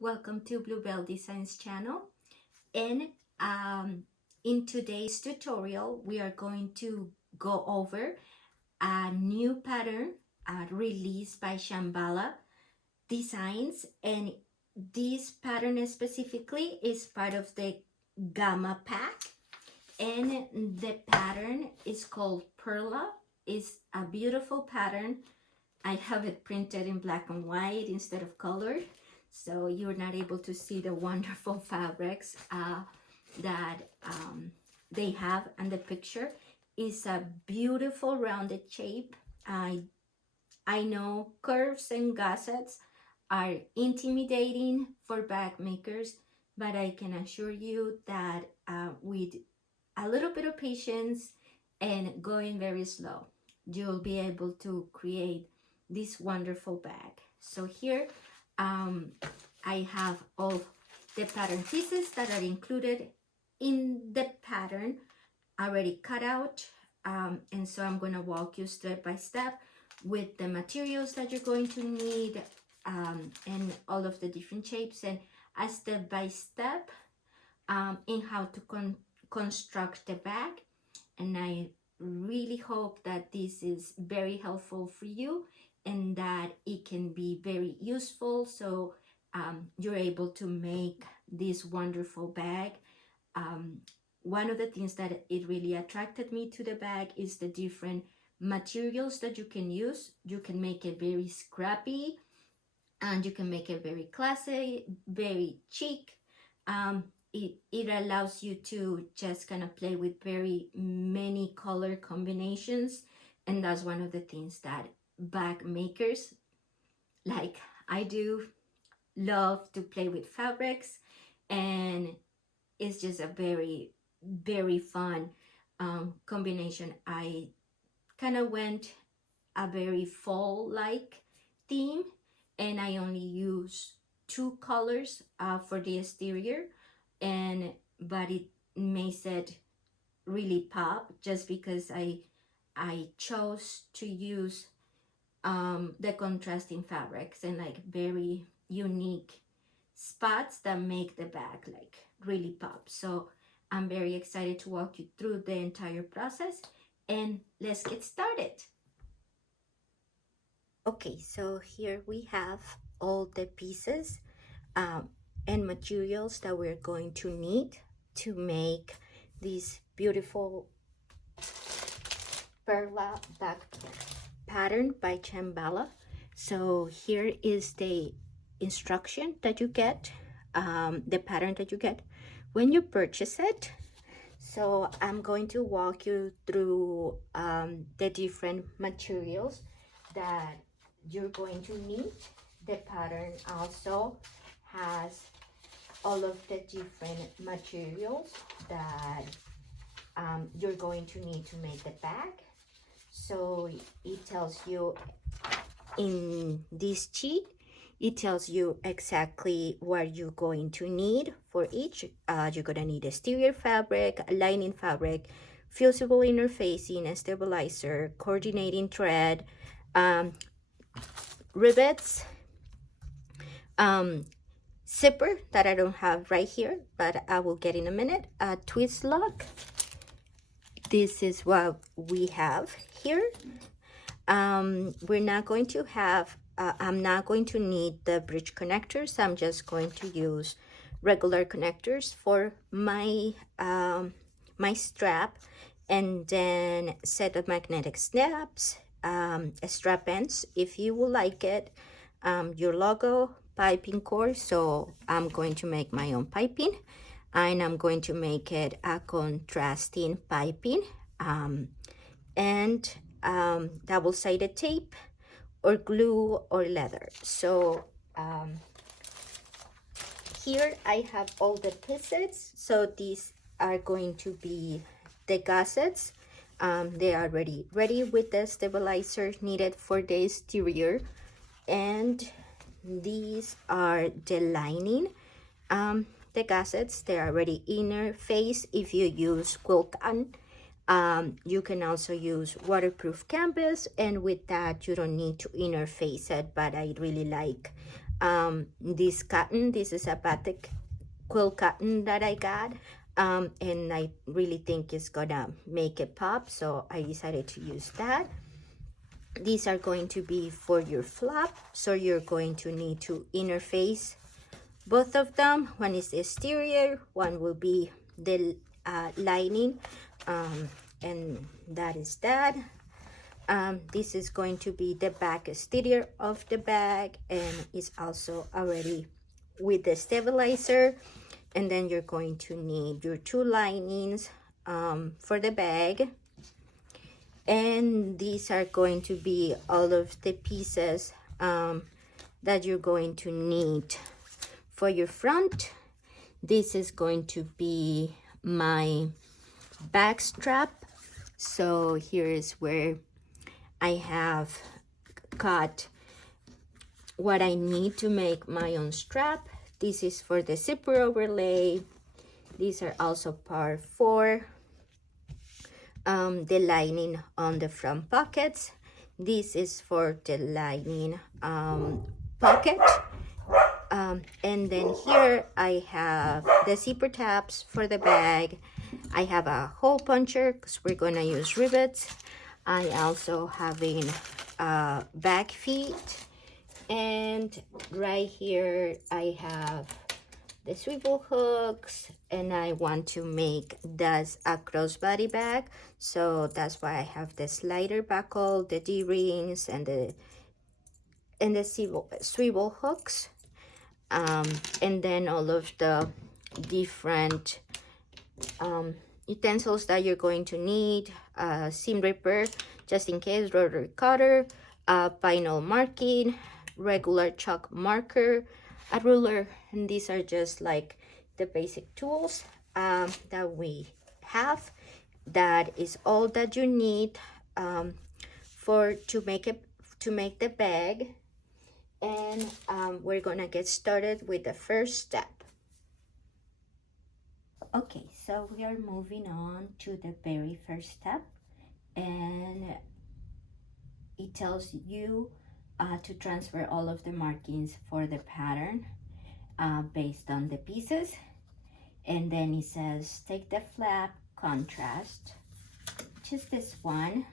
Welcome to Bluebell Designs channel. And in today's tutorial, we are going to go over a new pattern released by Shamballa Designs. And this pattern specifically is part of the Gamma pack. And the pattern is called Perla. It's a beautiful pattern. I have it printed in black and white instead of colored, so you're not able to see the wonderful fabrics that they have in the picture. It's a beautiful rounded shape. I know curves and gussets are intimidating for bag makers, but I can assure you that with a little bit of patience and going very slow, you'll be able to create this wonderful bag. So here I have all the pattern pieces that are included in the pattern already cut out, and so I'm going to walk you step by step with the materials that you're going to need, and all of the different shapes, and a step by step in how to construct the bag. And I really hope that this is very helpful for you and that it can be very useful, so you're able to make this wonderful bag. One of the things that it really attracted me to the bag is the different materials that you can use. You can make it very scrappy, and you can make it very classy, very chic. It allows you to just kind of play with very many color combinations, and that's one of the things that bag makers like I do love to play with fabrics, and it's just a very fun combination. I kind of went a very fall like theme, and I only use two colors for the exterior, but it makes it really pop just because I chose to use the contrasting fabrics and like very unique spots that make the bag like really pop. So I'm very excited to walk you through the entire process, and let's get started. Okay, so here we have all the pieces and materials that we're going to need to make this beautiful Perla bag pattern by Shamballa. So here is the instruction that you get, the pattern that you get when you purchase it. So I'm going to walk you through the different materials that you're going to need. The pattern also has all of the different materials that you're going to need to make the bag. So it tells you in this sheet, it tells you exactly what you're going to need for each. You're gonna need exterior fabric, lining fabric, fusible interfacing, a stabilizer, coordinating thread, rivets, zipper that I don't have right here, but I will get in a minute, a twist lock. This is what we have here. We're not going to have, I'm not going to need the bridge connectors. I'm just going to use regular connectors for my my strap, and then set of magnetic snaps, strap ends if you would like it, your logo, piping cord. So I'm going to make my own piping, and I'm going to make it a contrasting piping, and double-sided tape or glue or leather. So here I have all the pieces. So these are going to be the gussets. They are ready with the stabilizer needed for the exterior, and these are the lining. The gussets, they are already inner face. If you use quilt gun, you can also use waterproof canvas, and with that you don't need to interface it, but I really like this cotton. This is a batik quilt cotton that I got, and I really think it's gonna make it pop, so I decided to use that. These are going to be for your flap, so you're going to need to interface both of them. One is the exterior, one will be the lining, and that is that. This is going to be the back exterior of the bag, and it's also already with the stabilizer. And then you're going to need your two linings for the bag, and these are going to be all of the pieces that you're going to need for your front. This is going to be my back strap. So here is where I have got what I need to make my own strap. This is for the zipper overlay. These are also part for the lining on the front pockets. This is for the lining pocket. And then here I have the zipper tabs for the bag. I have a hole puncher because we're gonna use rivets. I also having bag feet, and right here I have the swivel hooks, and I want to make this a crossbody bag, so that's why I have the slider buckle, the D-rings, and the swivel hooks, and then all of the different utensils that you're going to need, seam ripper just in case, rotary cutter, vinyl marking, regular chalk marker, a ruler, and these are just like the basic tools that we have. That is all that you need to make the bag, and we're gonna get started with the first step. Okay, so we are moving on to the very first step, and it tells you to transfer all of the markings for the pattern based on the pieces. And then it says take the flap contrast, which is this one,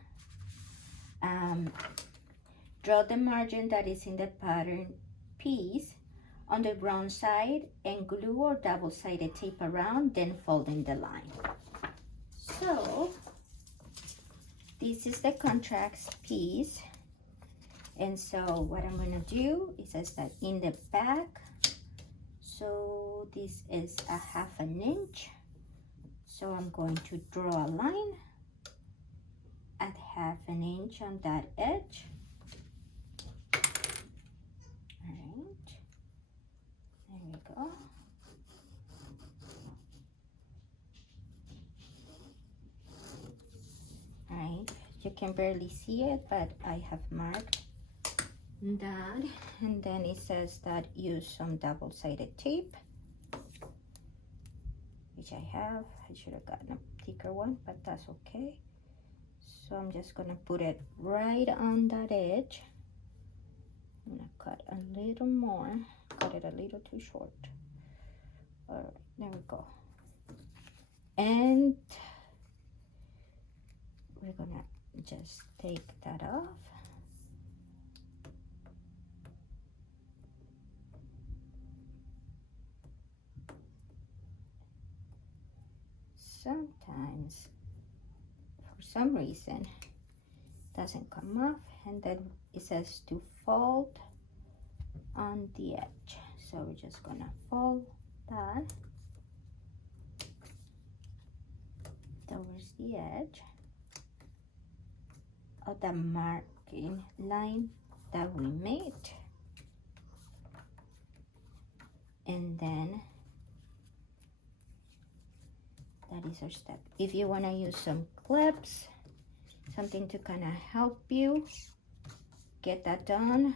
draw the margin that is in the pattern piece on the ground side and glue or double-sided tape around, then folding the line. So this is the contrast piece, and so what I'm gonna do is says that in the back, so this is a 1/2 inch, so I'm going to draw a line at 1/2 inch on that edge. There we go. Alright, you can barely see it, but I have marked that. And then it says that use some double-sided tape, which I have. I should have gotten a thicker one, but that's okay. So I'm just gonna put it right on that edge. I'm gonna cut a little more, cut it a little too short. All right, there we go. And we're gonna just take that off. Sometimes, for some reason, it doesn't come off, and then it says to fold on the edge. So we're just gonna fold that towards the edge of the marking line that we made, and then that is our step. If you want to use some clips, something to kind of help you get that done,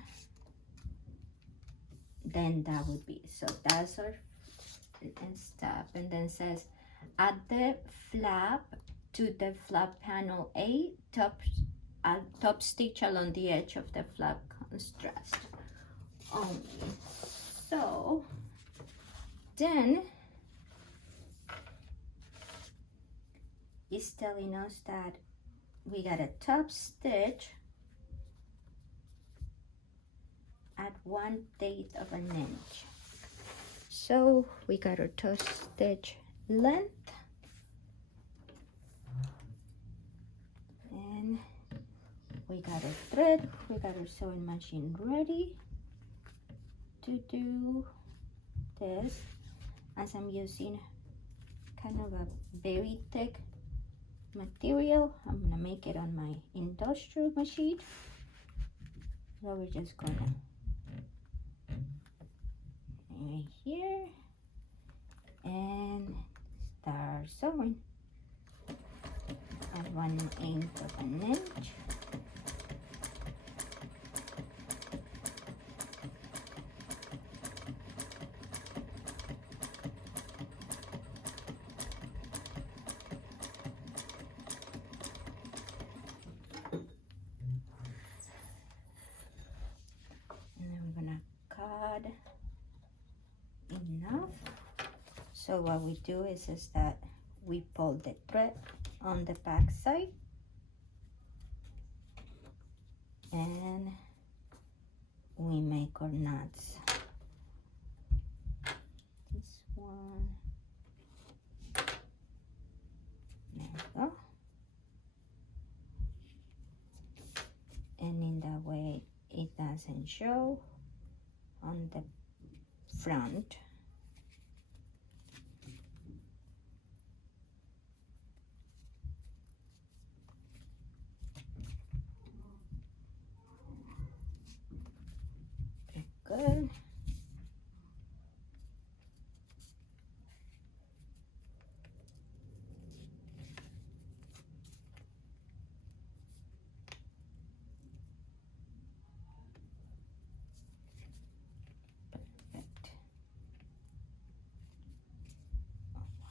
then that would be. So that's our step. And then says add the flap to the flap panel A, top stitch along the edge of the flap contrast. only. So then it's telling us that we got a top stitch at 1/8 of an inch. So we got our top stitch length, and we got our thread. We got our sewing machine ready to do this. As I'm using kind of a very thick material, I'm gonna make it on my industrial machine. So we're just gonna right here and start sewing at 1/8 of an inch. Enough. So what we do is that we pull the thread on the back side and we make our knots. This one, there we go. And in that way it doesn't show on the front. Good. Perfect.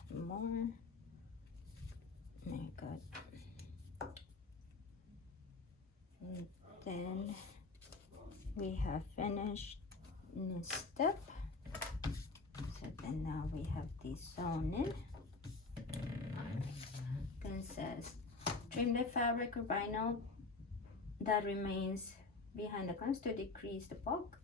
One more. Very good. And then we have finished this step. So then now we have this sewn in. Then it says trim the fabric or vinyl that remains behind the guns to decrease the bulk.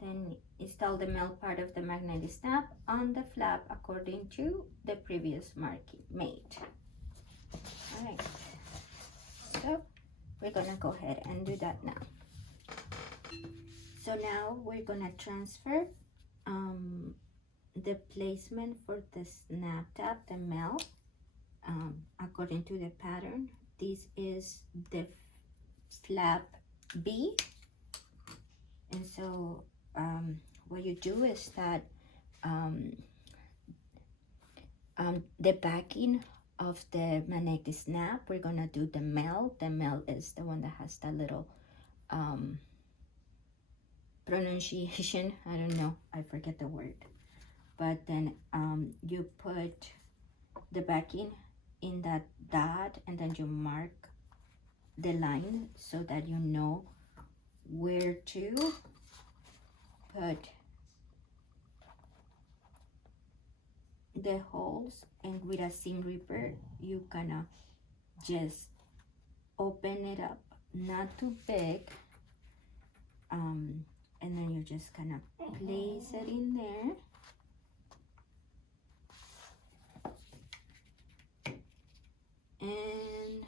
Then install the melt part of the magnetic snap on the flap according to the previous marking made. All right, so we're gonna go ahead and do that now. So now we're gonna transfer the placement for the snap tab, the melt, according to the pattern. This is the flap B, and so what you do is that the backing of the magnetic snap, we're gonna do the melt. The melt is the one that has that little pronunciation, I don't know, I forget the word, but then you put the backing in that dot and then you mark the line so that you know where to put the holes, and with a seam ripper you gonna just open it up, not too big, and then you just kind of place it in there. And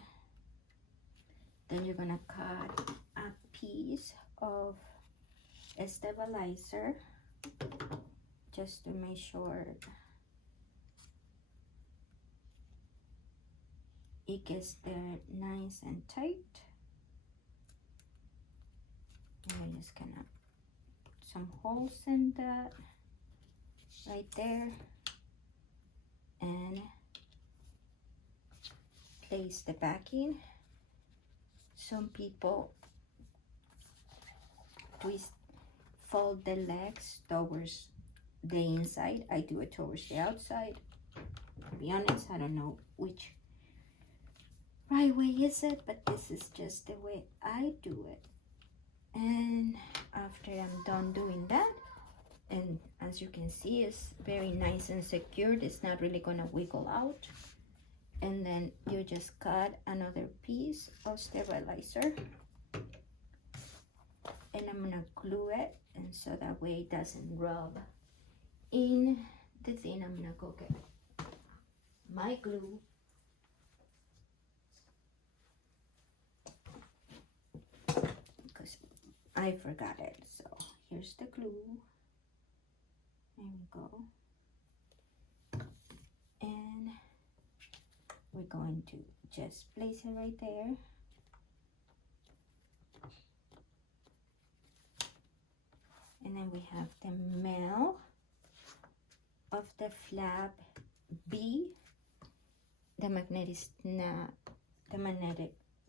then you're gonna cut a piece of a stabilizer just to make sure it gets there nice and tight. And I'm just gonna put some holes in that right there and place the backing. Some people fold the legs towards the inside. I do it towards the outside. To be honest, I don't know which right way is it, but this is just the way I do it. And after I'm done doing that, and as you can see, it's very nice and secured. It's not really gonna wiggle out. And then you just cut another piece of sterilizer, and I'm gonna glue it, and so that way it doesn't rub in the thing. I'm gonna go get my glue. Because I forgot it. So here's the glue. There we go. And we're going to just place it right there. And then we have the male of the flap B, the magnetic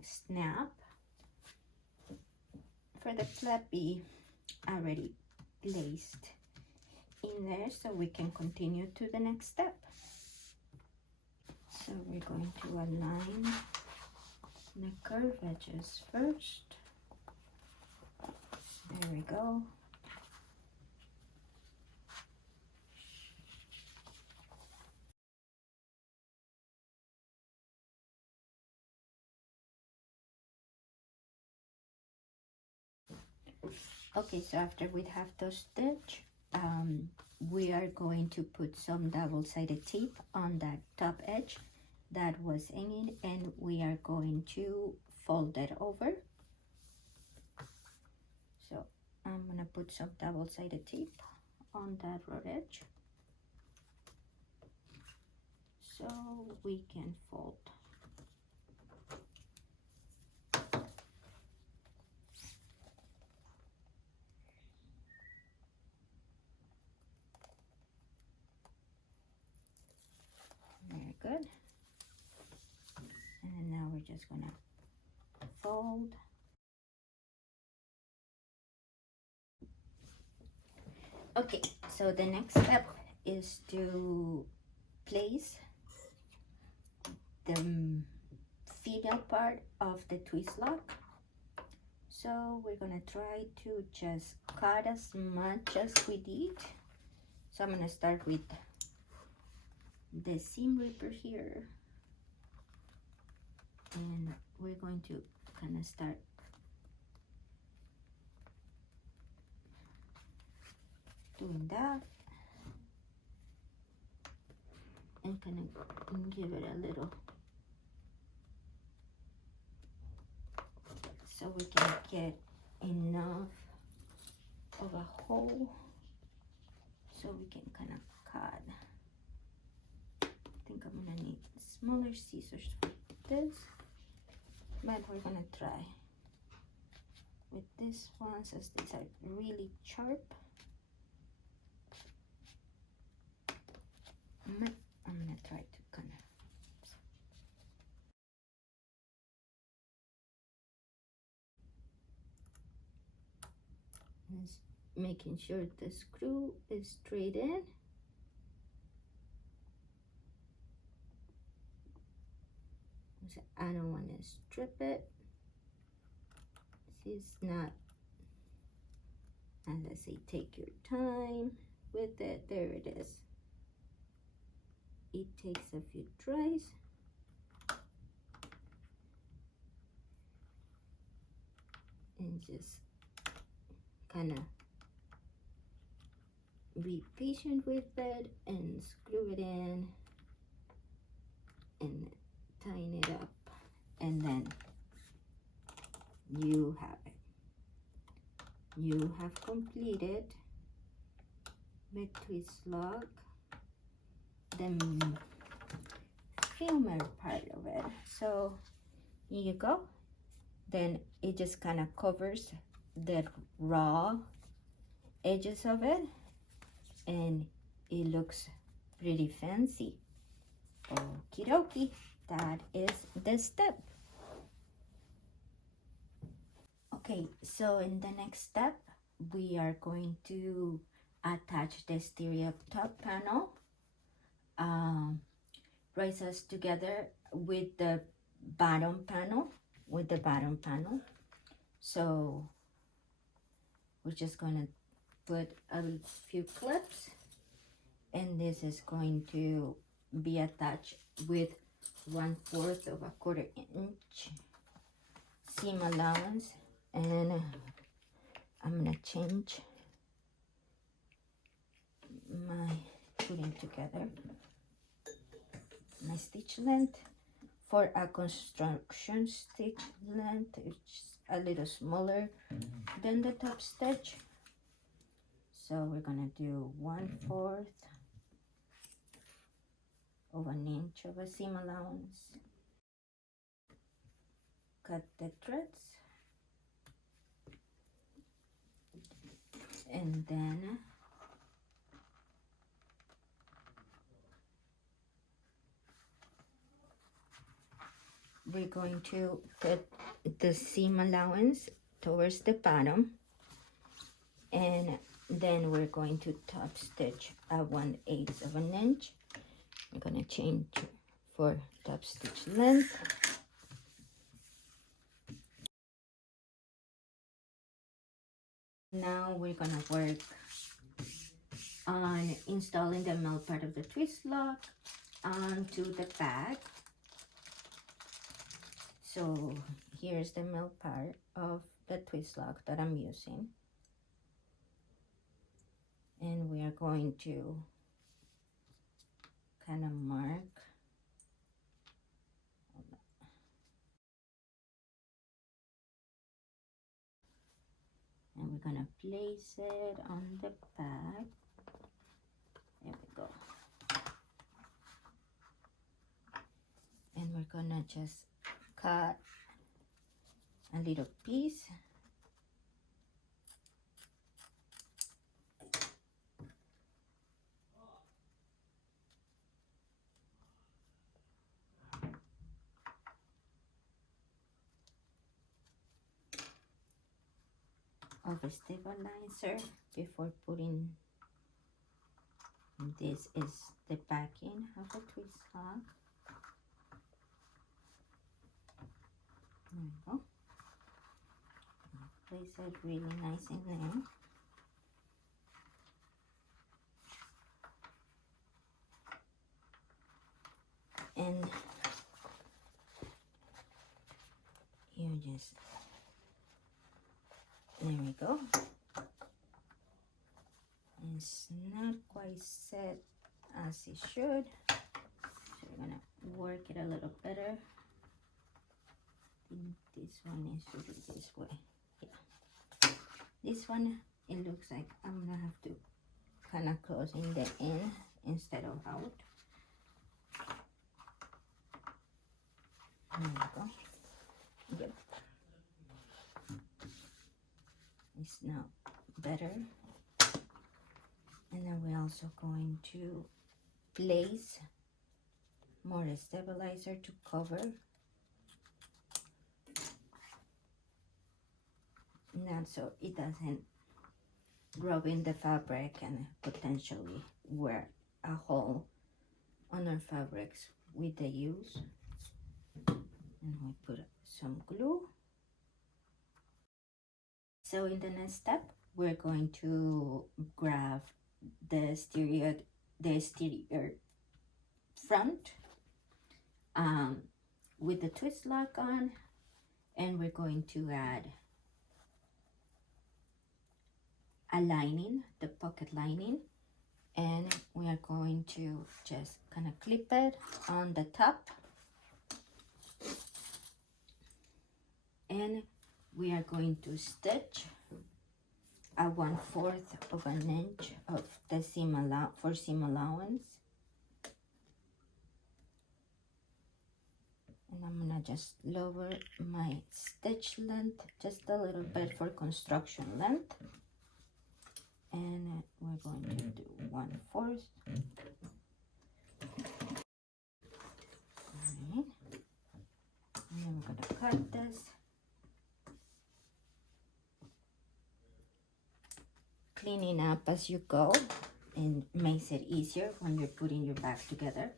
snap. For the flap B, already placed in there, so we can continue to the next step. So we're going to align the curved edges first. There we go. Okay, so after we have those stitch, we are going to put some double-sided tape on that top edge that was hanging, and we are going to fold it over. So I'm gonna put some double-sided tape on that raw edge so we can fold. Very good. And now we're just gonna fold. Okay, so the next step is to place the female part of the twist lock. So we're gonna try to just cut as much as we need. So I'm gonna start with the seam ripper here, and we're going to kind of start doing that and kind of give it a little, so we can get enough of a hole so we can kind of cut. I think I'm gonna need smaller scissors for this, but we're gonna try with this one since these are really sharp. I'm gonna try to kind of making sure the screw is straight in. So I don't want to strip it. See, it's not, as I say, take your time with it. There it is. It takes a few tries. And just kind of be patient with it and screw it in and tighten it up, and then you have it. You have completed the twist lock, the filmer part of it. So here you go. Then it just kind of covers the raw edges of it, and it looks pretty fancy. Okie dokie, that is the step. Okay, so in the next step, we are going to attach the stereo top panel, braces together with the bottom panel, So we're just going to put a few clips, and this is going to be attached with 1/4 of a 1/4 inch seam allowance. And I'm gonna change my putting together my stitch length. For a construction stitch length, it's a little smaller than the top stitch, so we're gonna do 1/4 of an inch of a seam allowance. Cut the threads, and then we're going to put the seam allowance towards the bottom, and then we're going to top stitch at 1/8 of an inch. I'm gonna change for top stitch length. Now we're gonna work on installing the middle part of the twist lock onto the bag. So here's the middle part of the twist lock that I'm using, and we are going to kind of mark and we're gonna place it on the bag. There we go. And we're gonna just cut a little piece. Of a stabilizer before putting this is the backing of the twist lock. There we go. Place it really nice in there. And you just, there we go. It's not quite set as it should, so we're gonna work it a little better. I think this one is really this way. Yeah, this one, it looks like I'm gonna have to kind of close in the in instead of out. There we go. Yep, it's now better. And then we're also going to place more stabilizer to cover. Not so it doesn't rub in the fabric and potentially wear a hole on our fabrics with the use. And we put some glue. So in the next step, we're going to grab the exterior front with the twist lock on, and we're going to add a lining, the pocket lining, and we are going to just kind of clip it on the top, and we are going to stitch a 1/4 of an inch of the seam allowance. And I'm gonna just lower my stitch length just a little bit for construction length, and we're going to do 1/4. Alright, and then we're gonna cut this. Cleaning up as you go, and makes it easier when you're putting your bag together.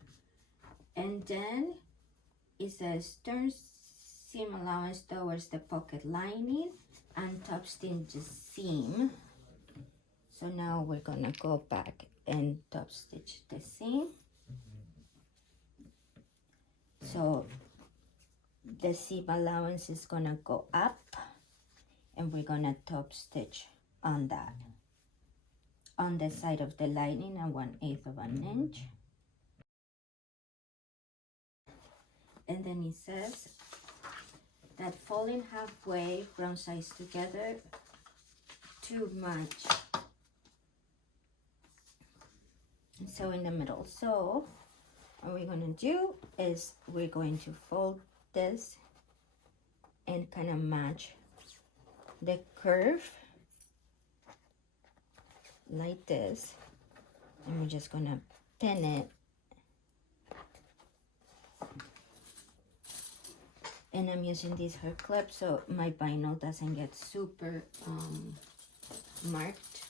And then it says turn seam allowance towards the pocket lining, and top stitch the seam. So now we're gonna go back and top stitch the seam. So the seam allowance is gonna go up, and we're gonna top stitch on that, on the side of the lining at 1/8 of an inch. And then it says that folding halfway from sides together to match. And so in the middle. So what we're gonna do is we're going to fold this and kind of match the curve like this, and we're just gonna pin it. And I'm using this hair clip so my vinyl doesn't get super marked.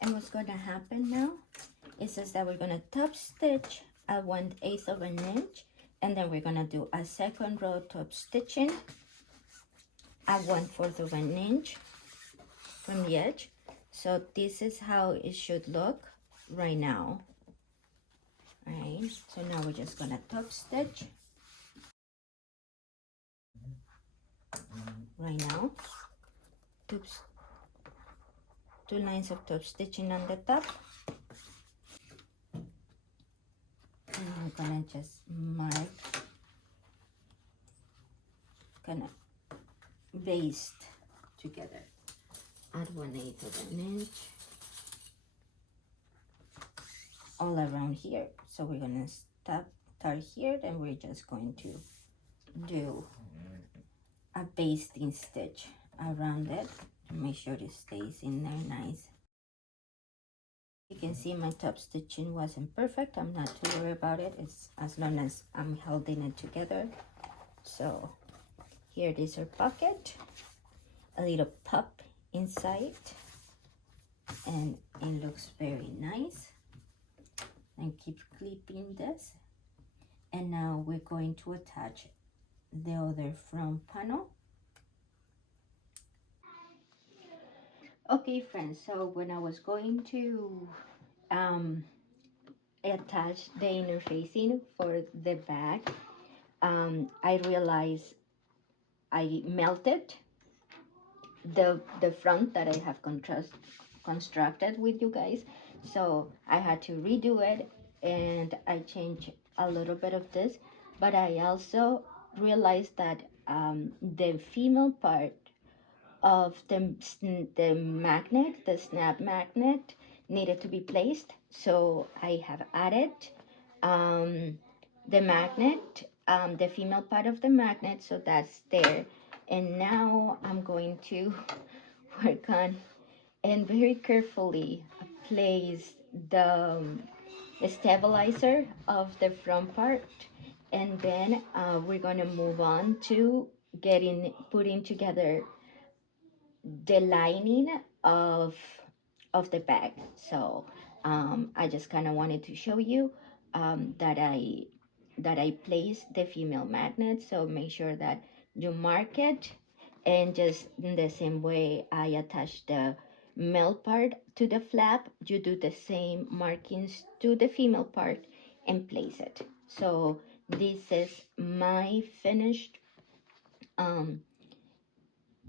And what's gonna happen now is that we're gonna top stitch at 1/8 of an inch, and then we're gonna do a second row top stitching at 1/4 of an inch from the edge. So this is how it should look right now. All right, so now we're just gonna top stitch right now. Two lines of top stitching on the top, and I'm gonna just mark, kind of baste together at 1/8 of an inch all around here. So we're gonna start here, then we're just going to do a basting stitch around it to make sure it stays in there nice. You can see my top stitching wasn't perfect. I'm not too worried about it. It's as long as I'm holding it together. So here it is, our pocket, a little pup inside, and it looks very nice. And keep clipping this, and now we're going to attach the other front panel. Okay friends, so when I was going to attach the inner facing for the bag, I realized I melted the front that I have constructed with you guys, so I had to redo it, and I changed a little bit of this, but I also realized that the female part of the magnet, the snap magnet, needed to be placed, so I have added the magnet, the female part of the magnet, so that's there. And now I'm going to work on and very carefully place the stabilizer of the front part, and then we're going to move on to putting together the lining of the bag. So I just kind of wanted to show you that I place the female magnet, so make sure that you mark it, and just in the same way I attach the male part to the flap, you do the same markings to the female part and place it. So this is my finished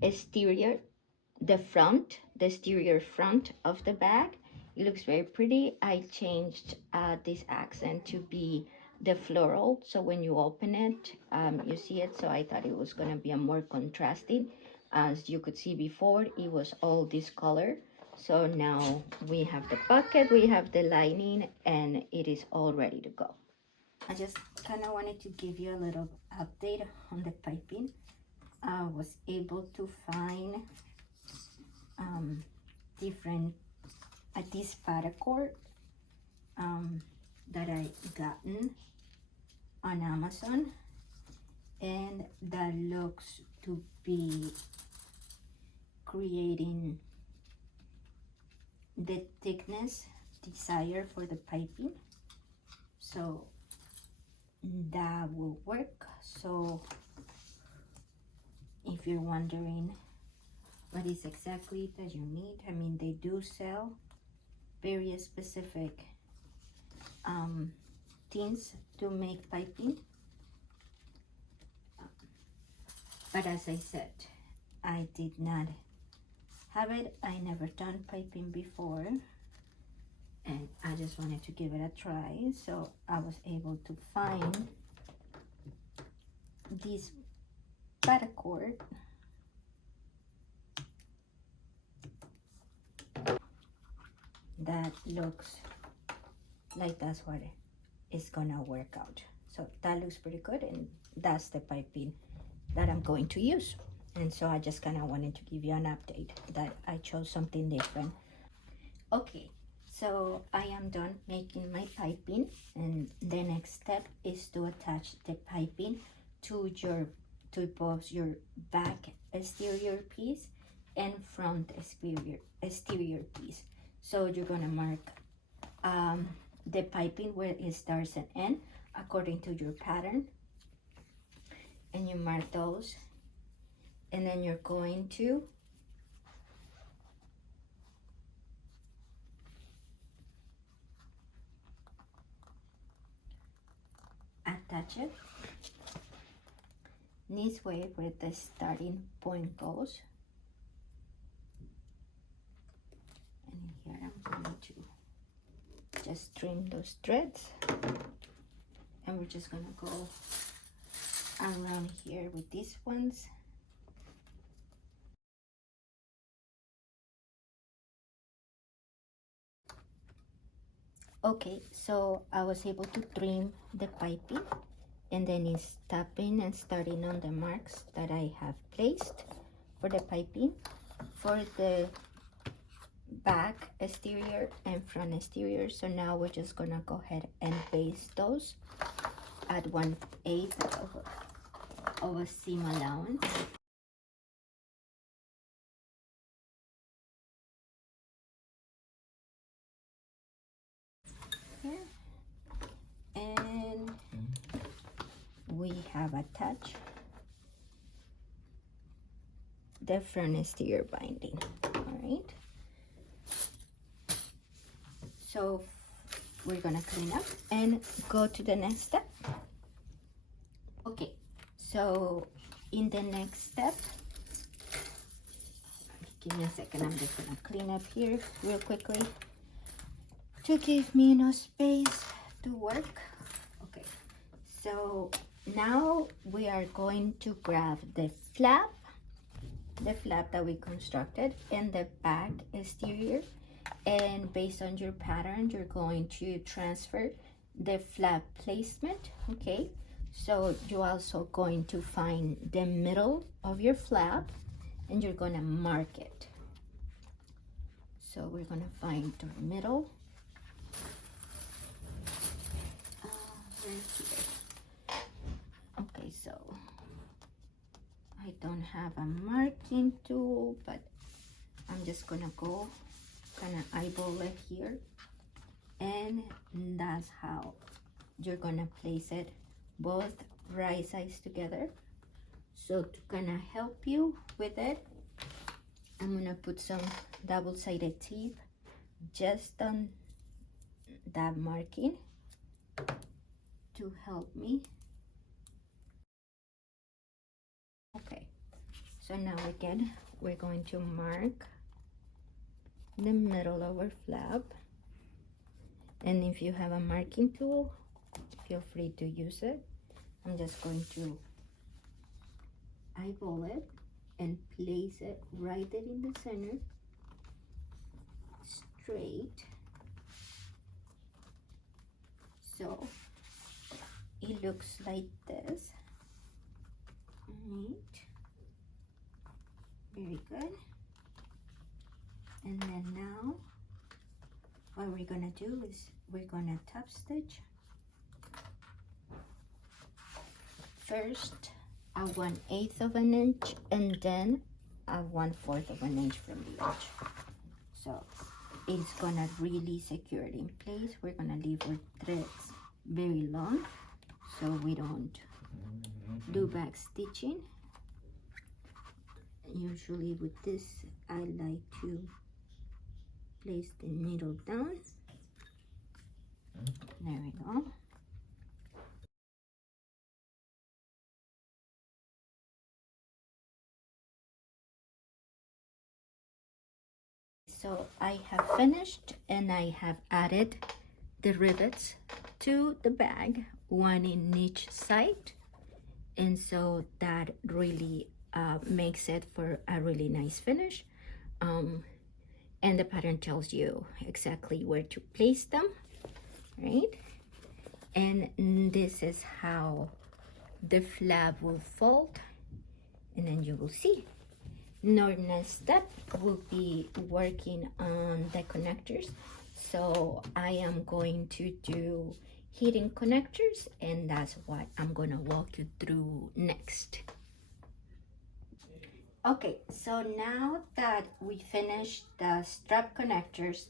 exterior, the exterior front of the bag. It looks very pretty. I changed this accent to be the floral, so when you open it, you see it. So I thought it was going to be a more contrasting. As you could see before, it was all this color. So now we have the pocket, we have the lining, and it is all ready to go. I just kind of wanted to give you a little update on the piping. I was able to find different at this paracord that I gotten on Amazon, and that looks to be creating the thickness desired for the piping, so that will work. So if you're wondering what is exactly that you need, I mean, they do sell very specific things to make piping, but as I said, I did not have it. I never done piping before, and I just wanted to give it a try, so I was able to find this paracord that looks like that's what it's gonna work out. So that looks pretty good, and that's the piping that I'm going to use. And so I just kind of wanted to give you an update that I chose something different. Okay, so I am done making my piping, and the next step is to attach the piping to both your back exterior piece and front exterior piece. So you're gonna mark the piping where it starts and ends according to your pattern, and you mark those, and then you're going to attach it this way where the starting point goes. And here I'm going to just trim those threads, and we're just gonna go around here with these ones. Okay, so I was able to trim the piping, and then it's stopping and starting on the marks that I have placed for the piping for the back exterior and front exterior. So now we're just gonna go ahead and base those at 1/8 of a seam allowance. Here. And we have attached the front exterior binding. All right, so we're gonna clean up and go to the next step. Okay, so in the next step, give me a second, I'm just gonna clean up here real quickly to give me enough space to work. Okay, so now we are going to grab the flap that we constructed in the back exterior, and based on your pattern you're going to transfer the flap placement. Okay, so you're also going to find the middle of your flap and you're gonna mark it. So we're gonna find the middle right here. Okay, so I don't have a marking tool, but I'm just gonna go kind of eyeball it here, and that's how you're gonna place it both right sides together. So to kind of help you with it, I'm gonna put some double-sided tape just on that marking to help me. Okay, so now again we're going to mark the middle of our flap, and if you have a marking tool, feel free to use it. I'm just going to eyeball it and place it right there in the center, straight, so it looks like this. Right, very good. And then now what we're gonna do is we're gonna top stitch first a 1/8 of an inch and then a 1/4 of an inch from the edge. So it's gonna really secure it in place. We're gonna leave our threads very long so we don't do back stitching. Usually with this I like to place the needle down. There we go. So I have finished and I have added the rivets to the bag, one in each side, and so that really makes it for a really nice finish. And the pattern tells you exactly where to place them, right? And this is how the flap will fold, and then you will see. Our next step will be working on the connectors. So I am going to do hidden connectors, and that's what I'm going to walk you through next. Okay, so now that we finished the strap connectors,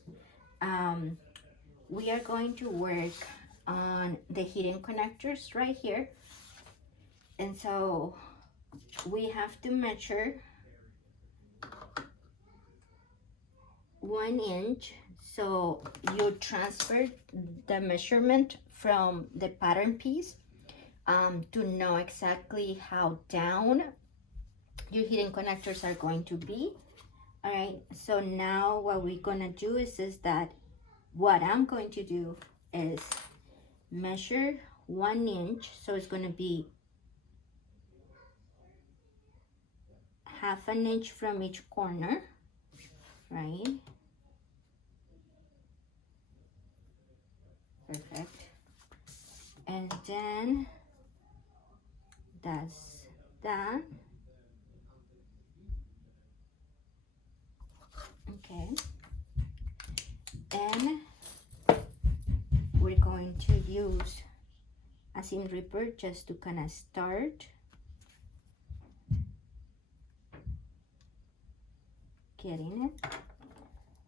we are going to work on the hidden connectors right here. And so we have to measure 1 inch. So you transfer the measurement from the pattern piece to know exactly how down your hidden connectors are going to be. All right, so now what we're gonna do is that what I'm going to do is measure 1 inch. So it's gonna be 1/2 inch from each corner, right? Perfect. And then that's that. Okay. And we're going to use a seam ripper just to kind of start getting it,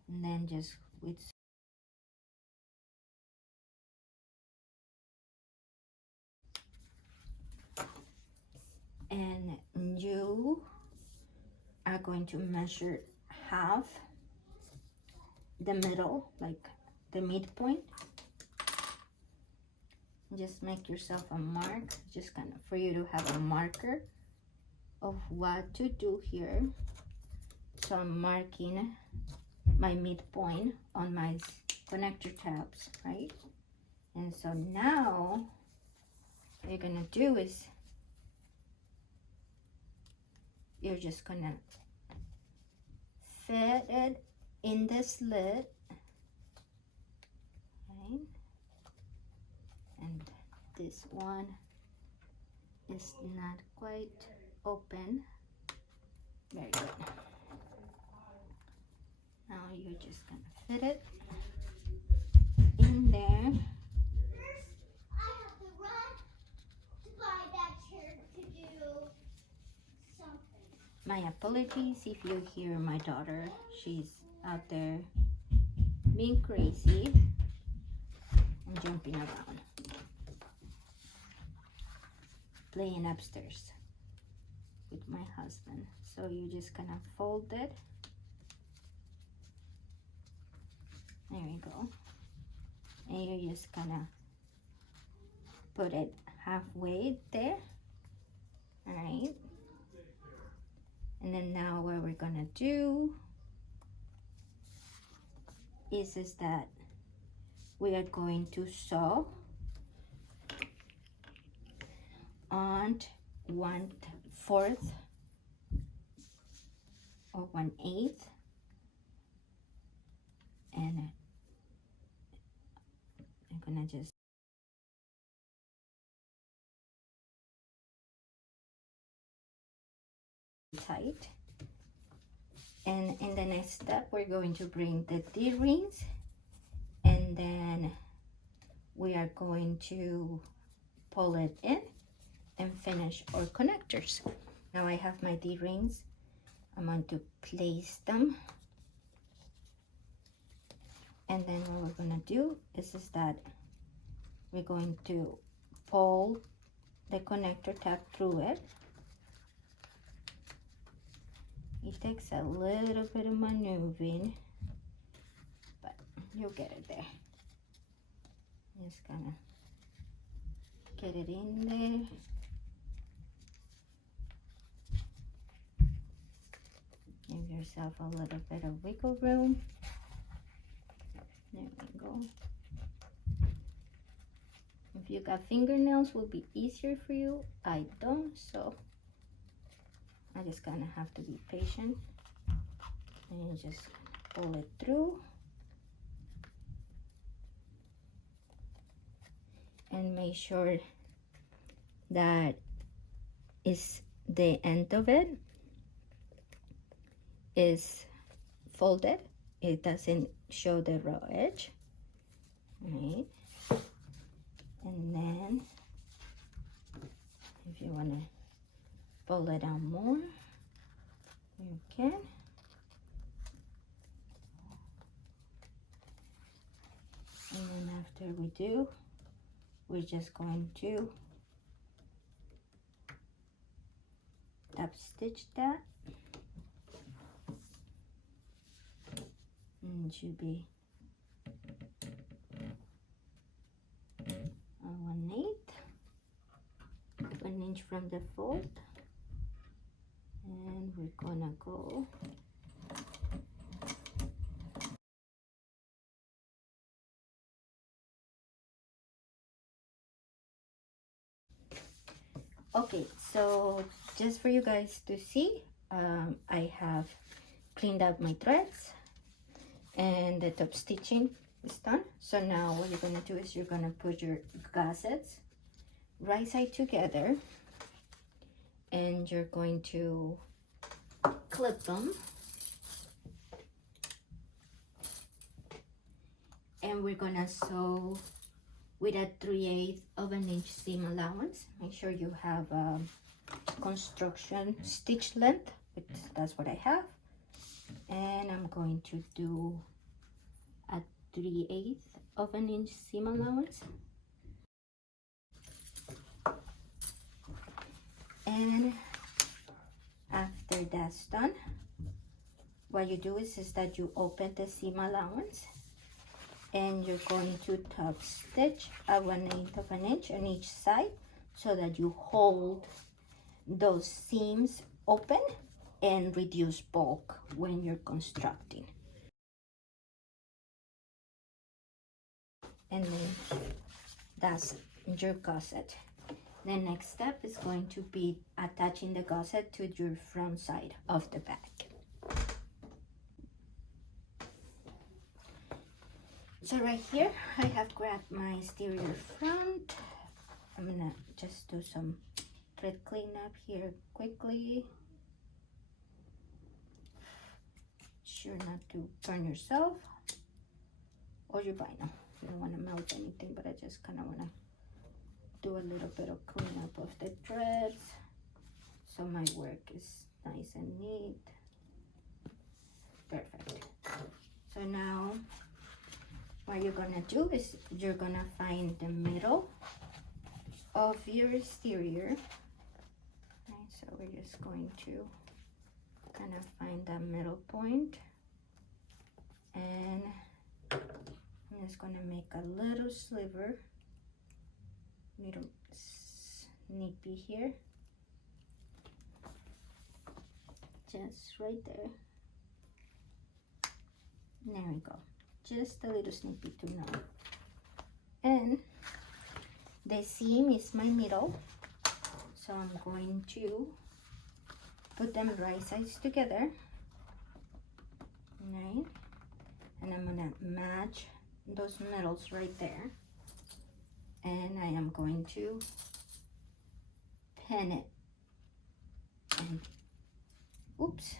and then just with and you are going to measure half the middle, like the midpoint. Just make yourself a mark, just kind of for you to have a marker of what to do here. So I'm marking my midpoint on my connector tabs, right? And so now what you're gonna do is you're just gonna fit it in the slit, right? And this one is not quite open. Very good. Now you're just gonna fit it in there. I have to run to buy that chair to do something. My apologies if you hear my daughter. She's out there being crazy and jumping around, playing upstairs with my husband. So you just kind of fold it. There you go. And you just kind of put it halfway there. All right. And then now what we're gonna do is that we are going to sew on 1/4 or 1/8, and I'm gonna just tight. And in the next step we're going to bring the D-rings and then we are going to pull it in and finish our connectors. Now I have my D-rings. I'm going to place them, and then what we're going to do is that we're going to pull the connector tab through it. It takes a little bit of maneuvering, but you'll get it there. Just gonna get it in there. Give yourself a little bit of wiggle room. There we go. If you got fingernails, will be easier for you. I don't, so I just kind of have to be patient and just pull it through. And make sure that is the end of it is folded. It doesn't show the raw edge, right? And then if you want to pull it out more, you can. And then after we do, we're just going to top stitch that, and it should be a 1 inch from the fold, and we're gonna go okay. So just for you guys to see, I have cleaned up my threads and the top stitching is done. So now what you're gonna do is you're gonna put your gussets right side together, and you're going to clip them, and we're gonna sew with a 3/8 of an inch seam allowance. Make sure you have construction stitch length, which that's what I have, and I'm going to do a 3/8 of an inch seam allowance. And after that's done, what you do is that you open the seam allowance, and you're going to top stitch a 1/8 of an inch on each side so that you hold those seams open and reduce bulk when you're constructing. And then that's your gusset. The next step is going to be attaching the gusset to your front side of the bag. So right here, I have grabbed my exterior front. I'm gonna just do some thread cleanup here quickly. Sure not to burn yourself or your vinyl. You don't want to melt anything, but I just kind of want to do a little bit of cleanup of the threads so my work is nice and neat. Perfect. So now what you're gonna do is you're gonna find the middle of your exterior. Okay, so we're just going to kind of find that middle point, and I'm just gonna make a little sliver, little snippy here, just right there. There we go, just a little snippy to know. And the seam is my middle, so I'm going to put them right sides together, right? And I'm gonna match those middles right there, and I am going to pin it. And oops,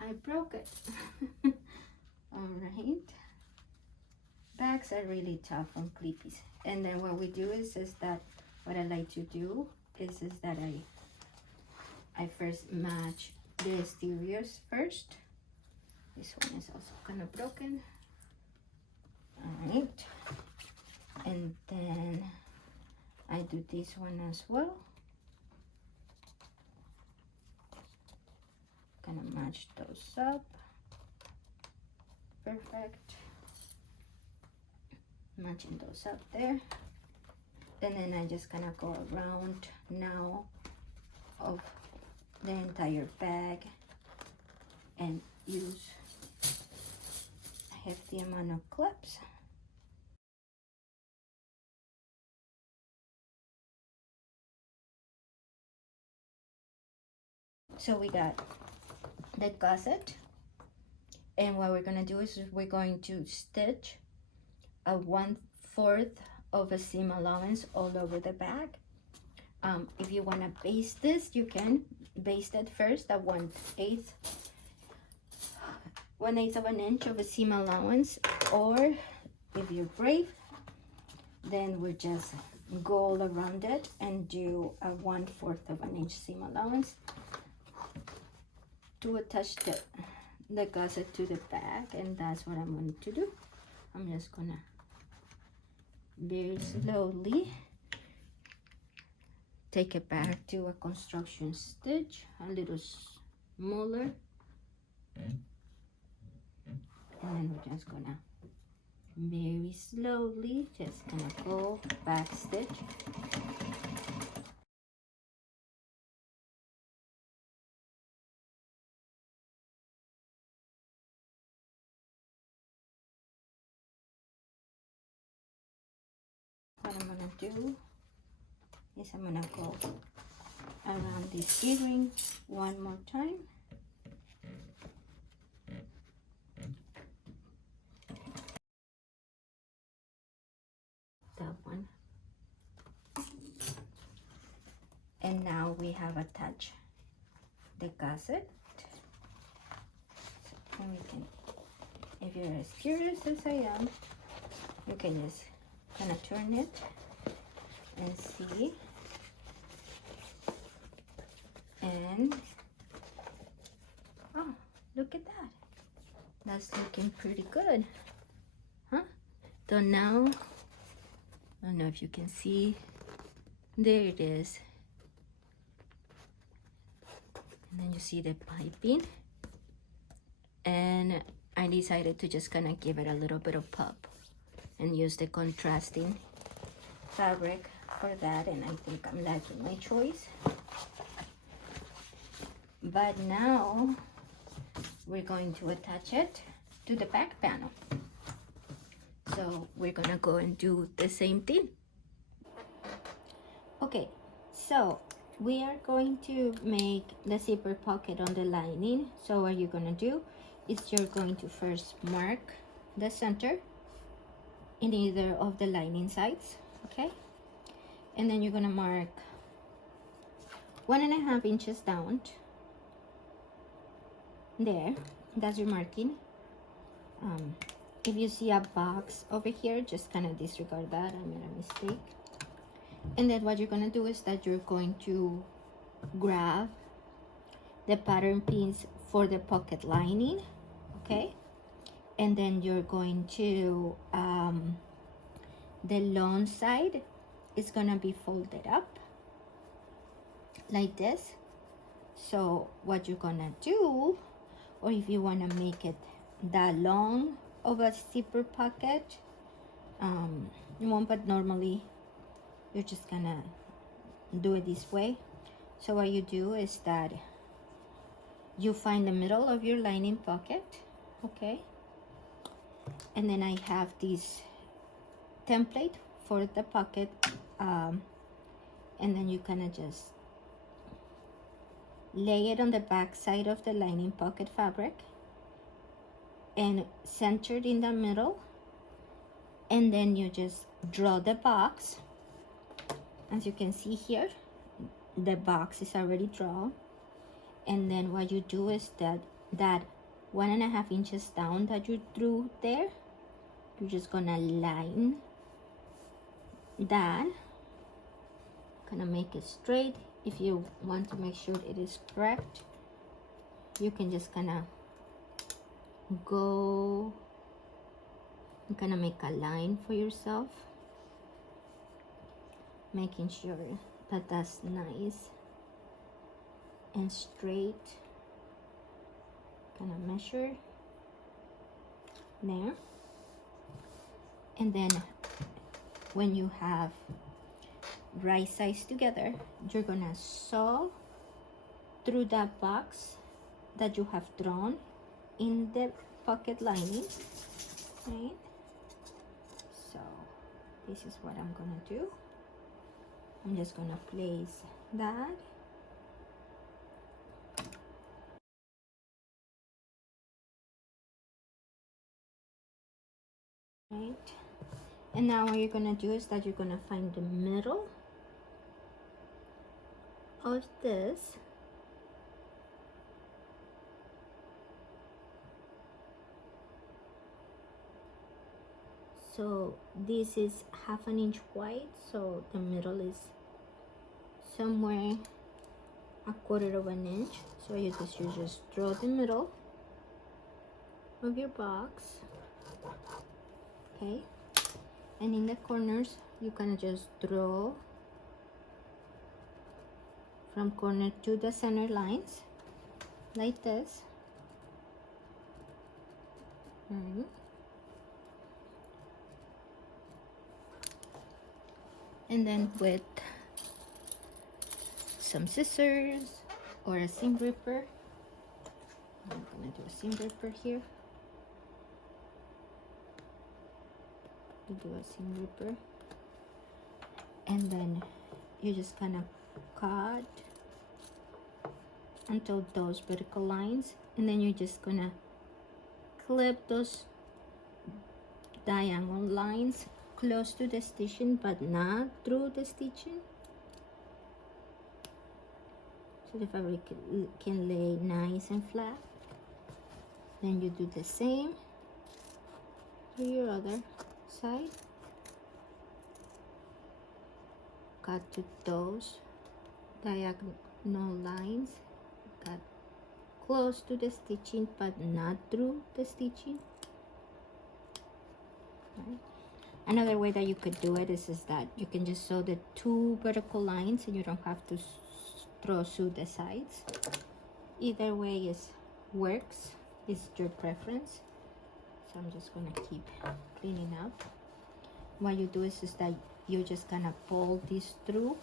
I broke it. All right, bags are really tough on clippies. And then what we do is that what I like to do is that I first match the exteriors first. This one is also kind of broken. All right, and then I do this one as well. Gonna match those up. Perfect. Matching those up there. And then I just gonna go around now of the entire bag and use a hefty amount of clips. So we got the gusset, and what we're gonna do is we're going to stitch a 1/4 of a seam allowance all over the bag. If you want to baste this, you can baste it first at 1/8 of an inch of a seam allowance, or if you're brave, then we'll just go all around it and do a 1/4 of an inch seam allowance to attach the gusset to the bag. And that's what I'm going to do. I'm just gonna very slowly take it back to a construction stitch, a little smaller, and then we're just gonna very slowly just gonna go back stitch. What I'm gonna do is I'm gonna go around this earring one more time. That one. And now we have attached the gusset. So, and we can, if you're as curious as I am, you can just kind of turn it and see. And oh, look at that. That's looking pretty good, huh? So now, I don't know if you can see, there it is. And then you see the piping. And I decided to just kind of give it a little bit of pop and use the contrasting fabric for that, and I think I'm liking my choice. But now we're going to attach it to the back panel. So we're gonna go and do the same thing. Okay, so we are going to make the zipper pocket on the lining. So what you're gonna do is you're going to first mark the center in either of the lining sides, okay? And then you're gonna mark 1.5 inches down. There, that's your marking. If you see a box over here, just kind of disregard that. I made a mistake. And then what you're gonna do is that you're going to grab the pattern pins for the pocket lining, okay? And then you're going to, the long side is gonna be folded up like this. So what you're gonna do, or if you wanna make it that long of a zipper pocket, you won't, but normally you're just gonna do it this way. So what you do is that you find the middle of your lining pocket, okay? And then I have this template for the pocket, and then you kind of just lay it on the back side of the lining pocket fabric and centered in the middle, and then you just draw the box. As you can see here, the box is already drawn. And then what you do is that 1.5 inches down that you drew there, you're just gonna line that, gonna make it straight. If you want to make sure it is correct, you can just kind of go, you're gonna make a line for yourself, making sure that that's nice and straight. Kind of measure there, and then when you have right sides together, you're gonna sew through that box that you have drawn in the pocket lining, right? So this is what I'm gonna do. I'm just gonna place that, right? And now what you're gonna do is that you're gonna find the middle of this, so this is 1/2 inch wide, so the middle is somewhere 1/4 inch. So you just draw the middle of your box, okay? And in the corners you can just draw from corner to the center lines like this. And then with some scissors or a seam ripper, I'm gonna do a seam ripper here. You do a seam ripper, and then you just kind of cut until those vertical lines, and then you're just gonna clip those diagonal lines close to the stitching but not through the stitching, so the fabric can lay nice and flat. Then you do the same to your other side. Cut to those diagonal lines, cut close to the stitching but not through the stitching, right? Another way that you could do it is that you can just sew the 2 vertical lines and you don't have to sew the sides. Either way is works, it's your preference. So I'm just gonna keep cleaning up. What you do is that you're just gonna pull this through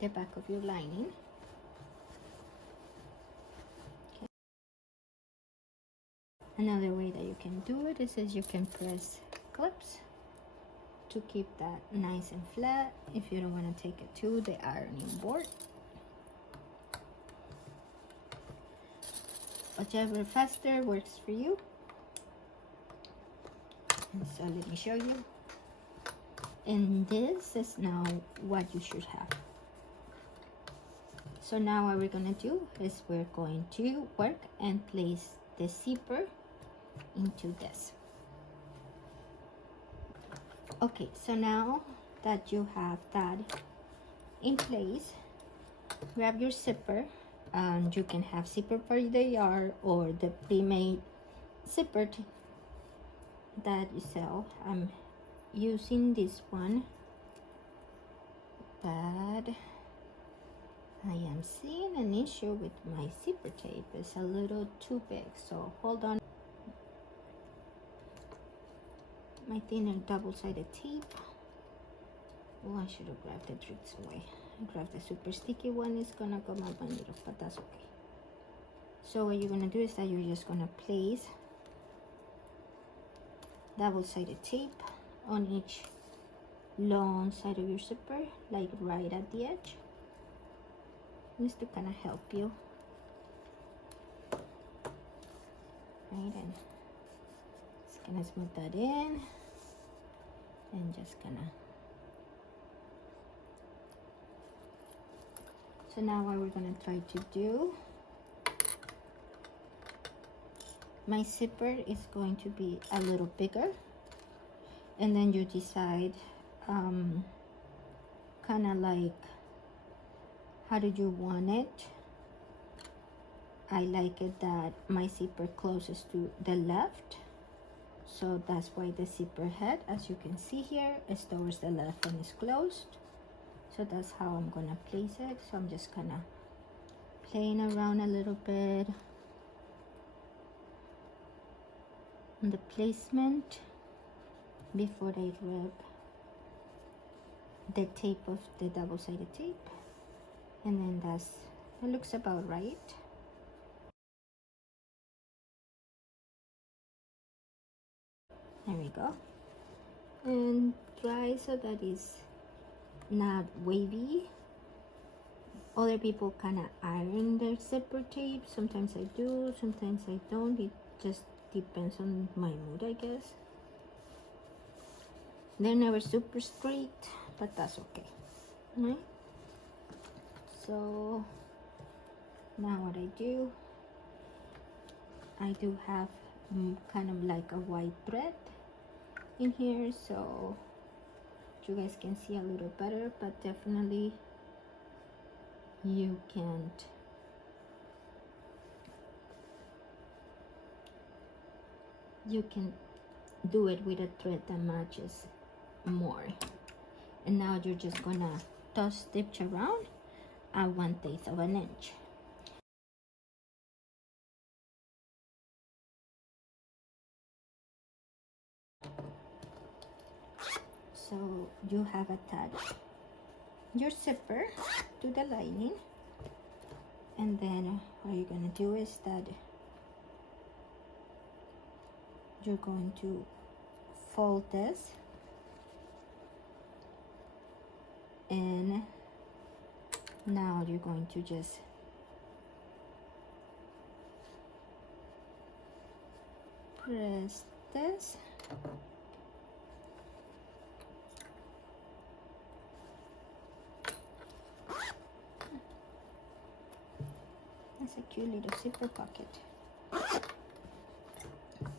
the back of your lining. Okay. Another way that you can do it is you can press clips to keep that nice and flat if you don't want to take it to the ironing board. Whichever faster works for you. And so let me show you. And this is now what you should have. So now what we're gonna do is we're going to work and place the zipper into this. Okay, so now that you have that in place, grab your zipper, and you can have zipper for the yard or the pre-made zipper that you sell. I'm using this one, but I am seeing an issue with my zipper tape. It's a little too big, so hold on. My thinner double-sided tape. Oh, I should have grabbed the tricks away. I grabbed the super sticky one. It's gonna go my binder off, but that's okay. So what you're gonna do is that you're just gonna place double-sided tape on each long side of your zipper, like right at the edge. Just to kind of help you, right? And just gonna smooth that in, and just gonna. So now what we're gonna try to do, my zipper is going to be a little bigger, and then you decide kind of like how do you want it. I like it that my zipper closes to the left, so that's why the zipper head, as you can see here, is towards the left and is closed. So that's how I'm gonna place it. So I'm just kind of playing around a little bit on the placement before I rub the tape of the double-sided tape, and then it looks about right. There we go. And dry so that it's not wavy. Other people kind of iron their zipper tape. Sometimes I do, sometimes I don't. It just depends on my mood, I guess. They're never super straight, but that's okay, right? So now what I do have kind of like a white thread in here, so you guys can see a little better, but definitely you can do it with a thread that matches more. And now you're just gonna toss stitch around at 1/8 of an inch. So you have attached your zipper to the lining, and then what you're gonna do is that you're going to fold this, and now you're going to just press this, that's a cute little zipper pocket,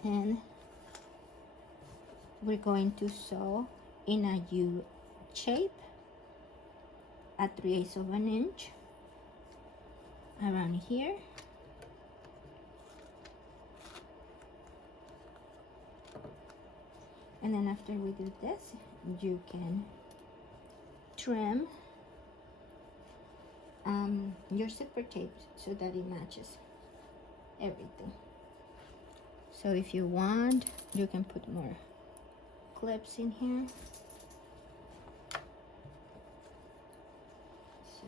and we're going to sew in a U shape at 3/8 of an inch around here. And then after we do this, you can trim your zipper tape so that it matches everything. So if you want, you can put more clips in here. So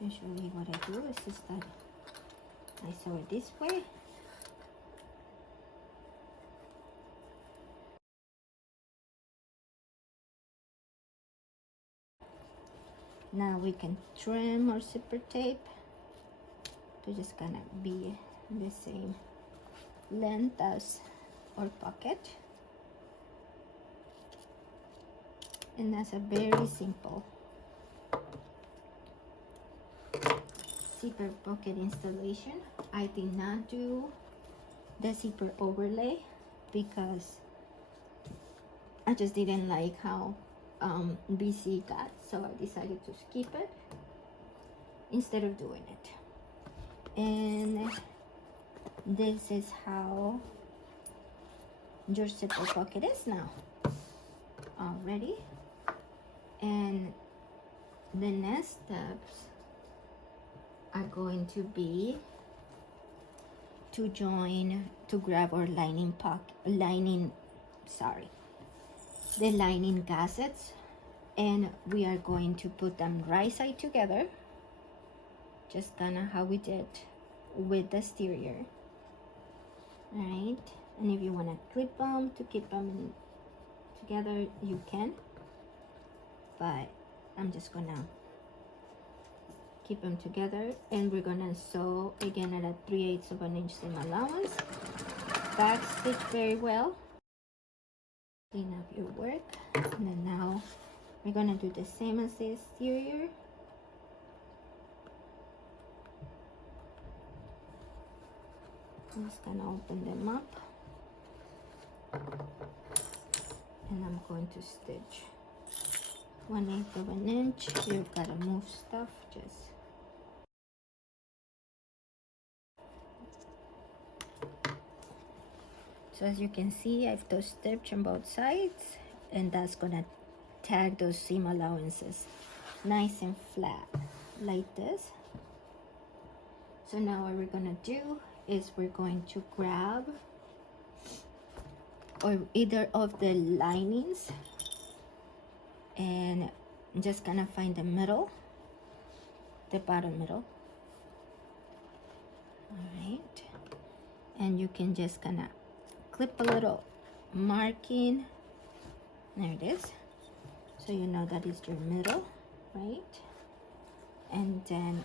usually what I do is just that I sew it this way, now we can trim our zipper tape to just kind of be the same length as our pocket, and that's a very simple zipper pocket installation. I did not do the zipper overlay because I just didn't like how busy it got, so I decided to skip it instead of doing it. And this is how your zipper pocket is now already. And the next steps are going to be to grab our the lining gussets, and we are going to put them right side together, just kind of how we did with the exterior. All right, and if you want to clip them to keep them together, you can, but I'm just gonna keep them together, and we're gonna sew again at a 3/8 of an inch seam allowance. Back stitch very well. Clean up your work, and then now we're gonna do the same as the exterior. I'm just gonna open them up, and I'm going to stitch 1/8 of an inch. You gotta move stuff, just so as you can see, I've done stitch on both sides, and that's gonna tag those seam allowances nice and flat like this. So now what we're gonna do is we're going to grab or either of the linings and just gonna find the middle, the bottom middle. All right, and you can just kind of clip a little marking. There it is, so you know that is your middle, right? And then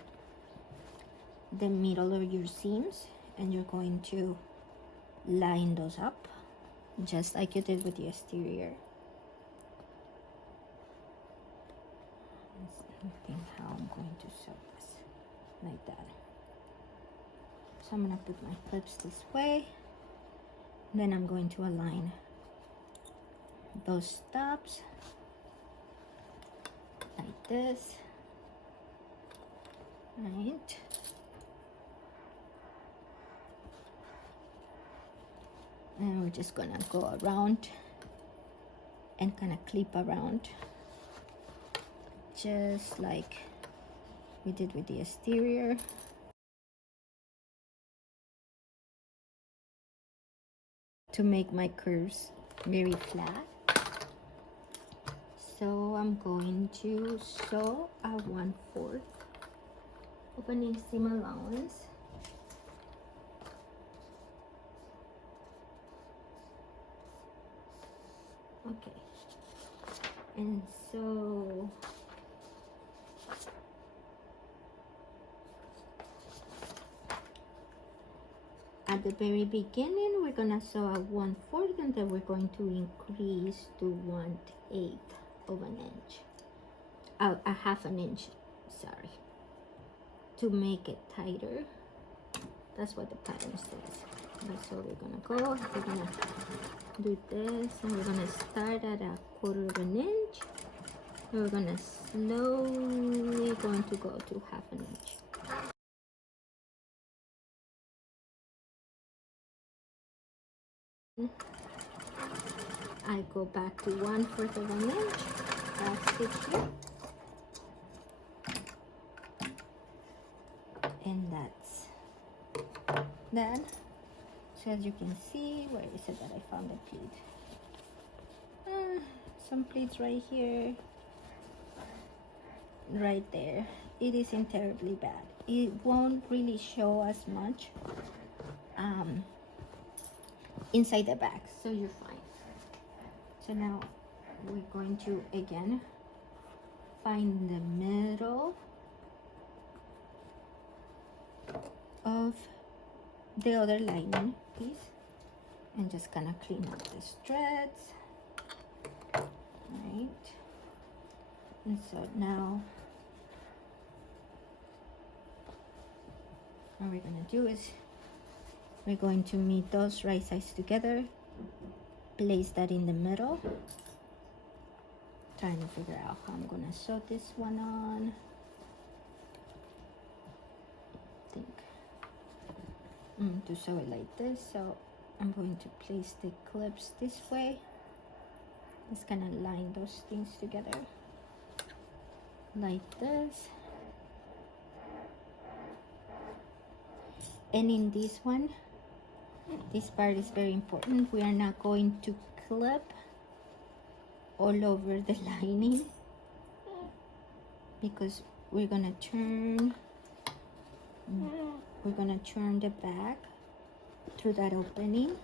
the middle of your seams, and you're going to line those up just like you did with the exterior. I think how I'm going to sew this like that. So I'm gonna put my clips this way, then I'm going to align those stops like this, right? And we're just gonna go around and kind of clip around just like we did with the exterior. To make my curves very flat. So I'm going to sew a 1/4 of an inch seam allowance. Okay, and so at the very beginning we're gonna sew a 1/4, and then we're going to increase to 1/8 of an inch, a half an inch, sorry, to make it tighter. That's what the pattern says. That's how we're gonna go. We're gonna do this, and we're gonna start at a 1/4 of an inch. And we're gonna slowly going to go to half an inch. I go back to 1/4 of an inch. That's it here. And that's that. So as you can see, where is it that I found the pleat? Some pleats right here, right there. It isn't terribly bad. It won't really show as much inside the bag, so you're fine. So now we're going to again find the middle of the other lining piece and just kind of clean up the threads, right? And so now what we're gonna do is we're going to meet those right sides together, place that in the middle, trying to figure out how I'm gonna sew this one on. I think to sew it like this, so I'm going to place the clips this way. Just gonna line those things together like this. And in this one, this part is very important. We are not going to clip all over the lining because we're gonna turn the back through that opening.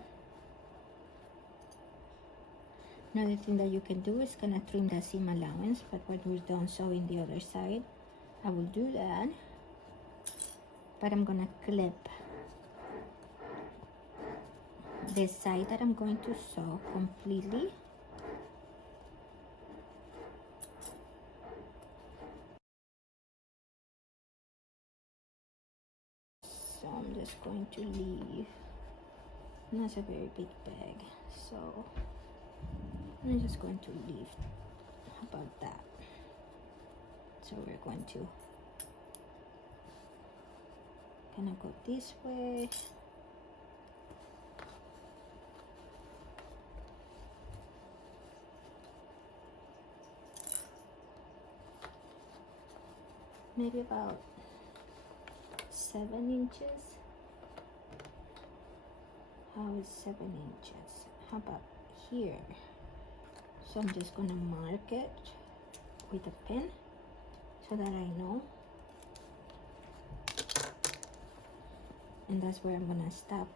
Another thing that you can do is gonna trim the seam allowance, but when we're done sewing the other side, I will do that. But I'm gonna clip the side that I'm going to sew completely. So I'm just going to leave Not a very big bag, so I'm just going to leave about that. So we're going to kind of go this way. Maybe about 7 inches. How is 7 inches? How about here? So I'm just gonna mark it with a pen so that I know. And that's where I'm gonna stop.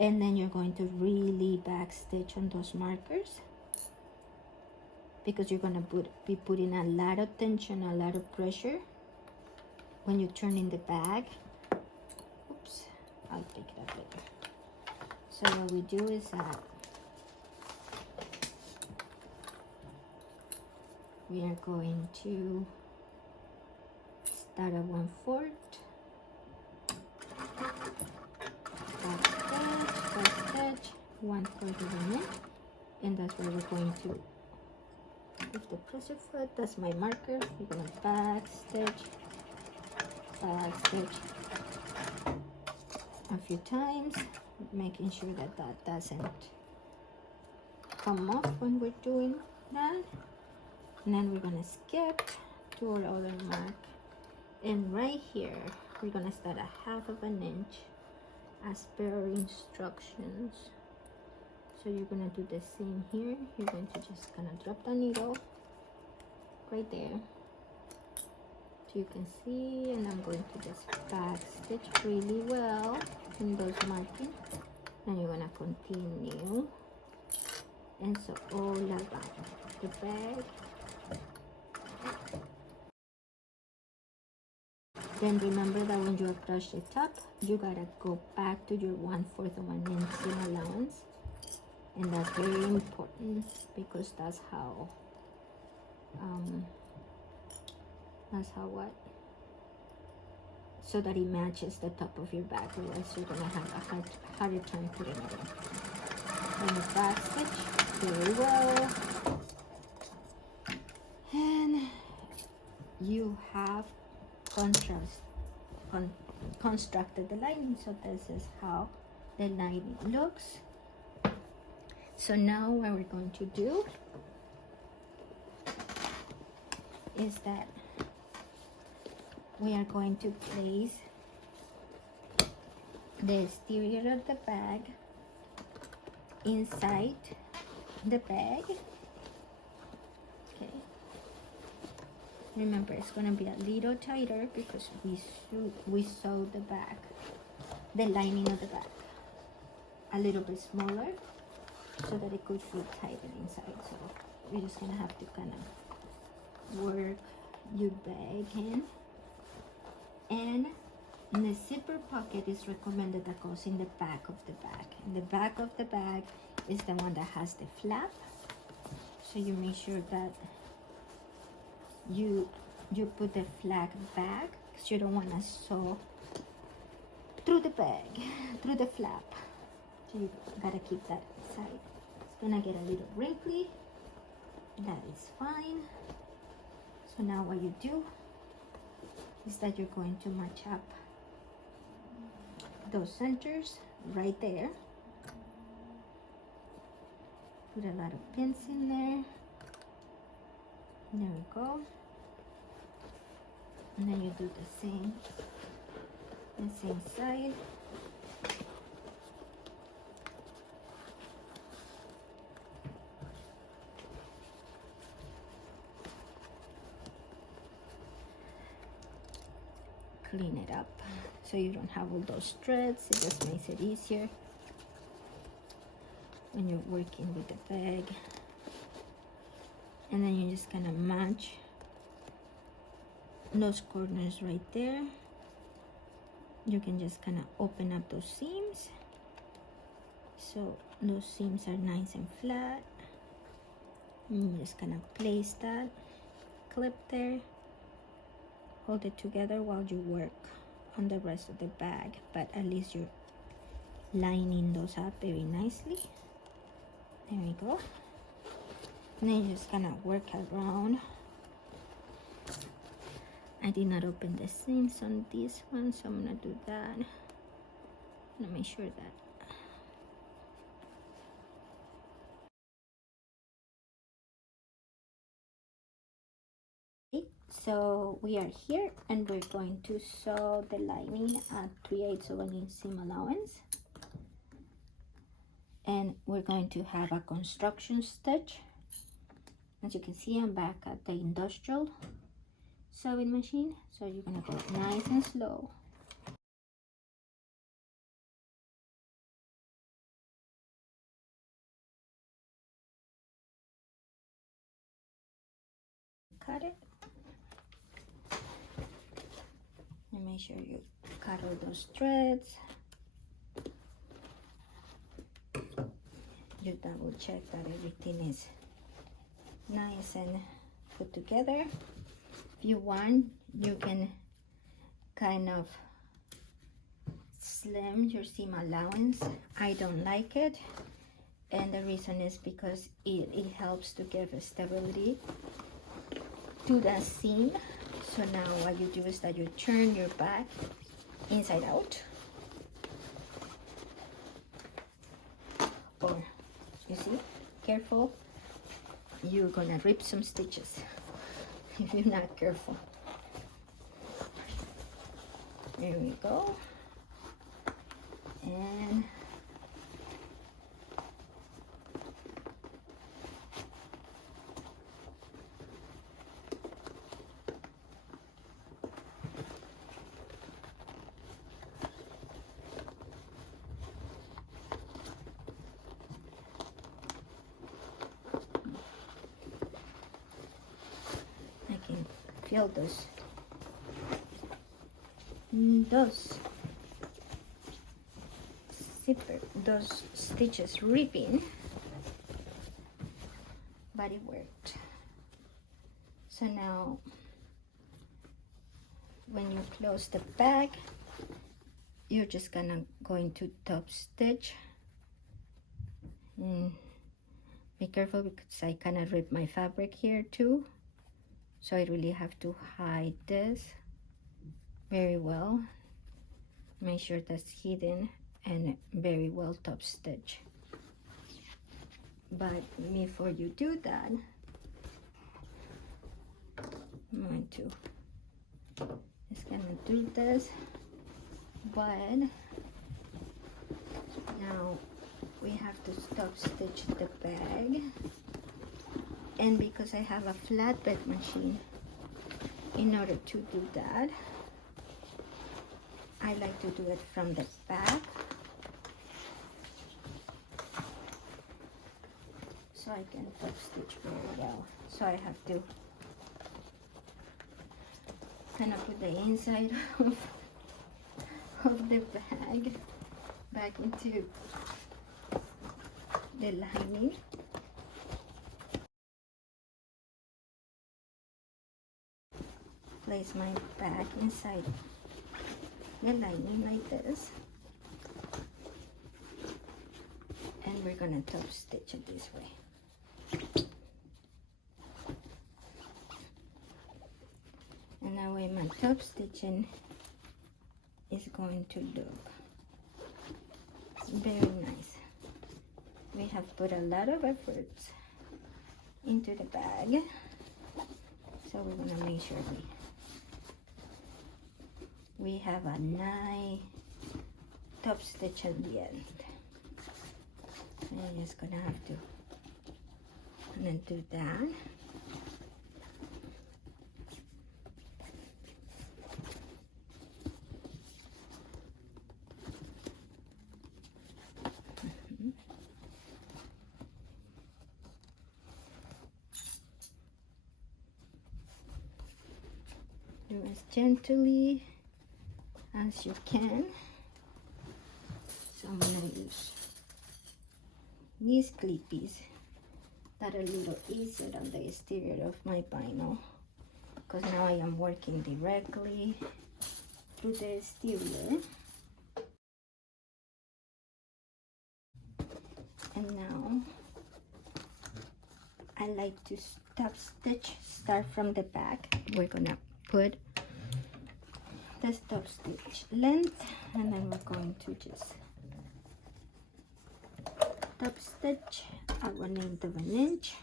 And then you're going to really backstitch on those markers, because you're gonna be putting a lot of tension, a lot of pressure when you turn in the bag. Oops, I'll pick it up later. So what we do is that we are going to start at 1/4, backstitch, 1/4 of an inch, and that's where we're going to, with the presser foot, that's my marker. We're gonna backstitch a few times, making sure that that doesn't come off when we're doing that. And then we're gonna skip to our other mark, and right here we're gonna start at 1/2 inch as per our instructions. So you're gonna do the same here. You're going to just kind of drop the needle right there, so you can see, and I'm going to just back stitch really well in those markings. And you're gonna continue, and so all around the bag. Then remember that when you approach the top, you gotta go back to your 1/4 of an inch seam allowance, and that's very important, because that's how what? So that it matches the top of your bag, otherwise you're gonna have a harder time putting it in. And you back stitch very well, and you have constructed the lining. So this is how the lining looks. So now what we're going to do is that we are going to place the exterior of the bag inside the bag. Okay, remember, it's going to be a little tighter because we sew the bag, the lining of the bag, a little bit smaller so that it could fit tighter inside. So you're just going to have to kind of work your bag in. And the zipper pocket is recommended that goes in the back of the bag. And the back of the bag is the one that has the flap. So you make sure that you put the flap back, because you don't want to sew through the bag, through the flap. So you gotta keep that side. It's gonna get a little wrinkly. That is fine. So now what you do is that you're going to match up those centers right there. Put a lot of pins in there. There we go. And then you do the same side. Clean it up so you don't have all those threads. It just makes it easier when you're working with the bag. And then you just kind of match those corners right there. You can just kind of open up those seams so those seams are nice and flat. And you just kind of place that clip there, hold it together while you work on the rest of the bag, but at least lining those up very nicely. There we go. And then you're just gonna work around. I did not open the seams on this one, so I'm gonna do that. I'm gonna make sure that so we are here and we're going to sew the lining at 3/8 of an inch seam allowance, and we're going to have a construction stitch. As you can see, I'm back at the industrial sewing machine, so you're gonna go nice and slow. Cut it and make sure you cut all those threads. You double check that everything is nice and put together. If you want, you can kind of slim your seam allowance. I don't like it, and the reason is because it helps to give a stability to the seam. So now what you do is that you turn your bag inside out, or you see, careful, you're gonna rip some stitches if you're not careful. There we go. And I can feel those those stitches ripping, but it worked. So now when you close the bag, you're just gonna go into top stitch. Be careful because I kind of ripped my fabric here too, so I really have to hide this very well. Make sure that's hidden and very well top stitch. But before you do that, I'm going to just gonna do this. But now we have to stop stitch the bag, and because I have a flatbed machine, in order to do that, I like to do it from the back, so I can top stitch very well. So I have to kind of put the inside of the bag back into the lining. Place my bag inside the lining like this, and we're gonna top stitch it this way. And that way my top stitching is going to look very nice. We have put a lot of efforts into the bag, so we're gonna make sure we have a nice top stitch at the end. And I'm just gonna have to do that. Do as gently as you can. So I'm gonna use these clippies that are a little easier on the exterior of my vinyl, because now I am working directly through the exterior. I like to top stitch, start from the back. We're gonna put the top stitch length, and then we're going to just top stitch at 1/8 of an inch.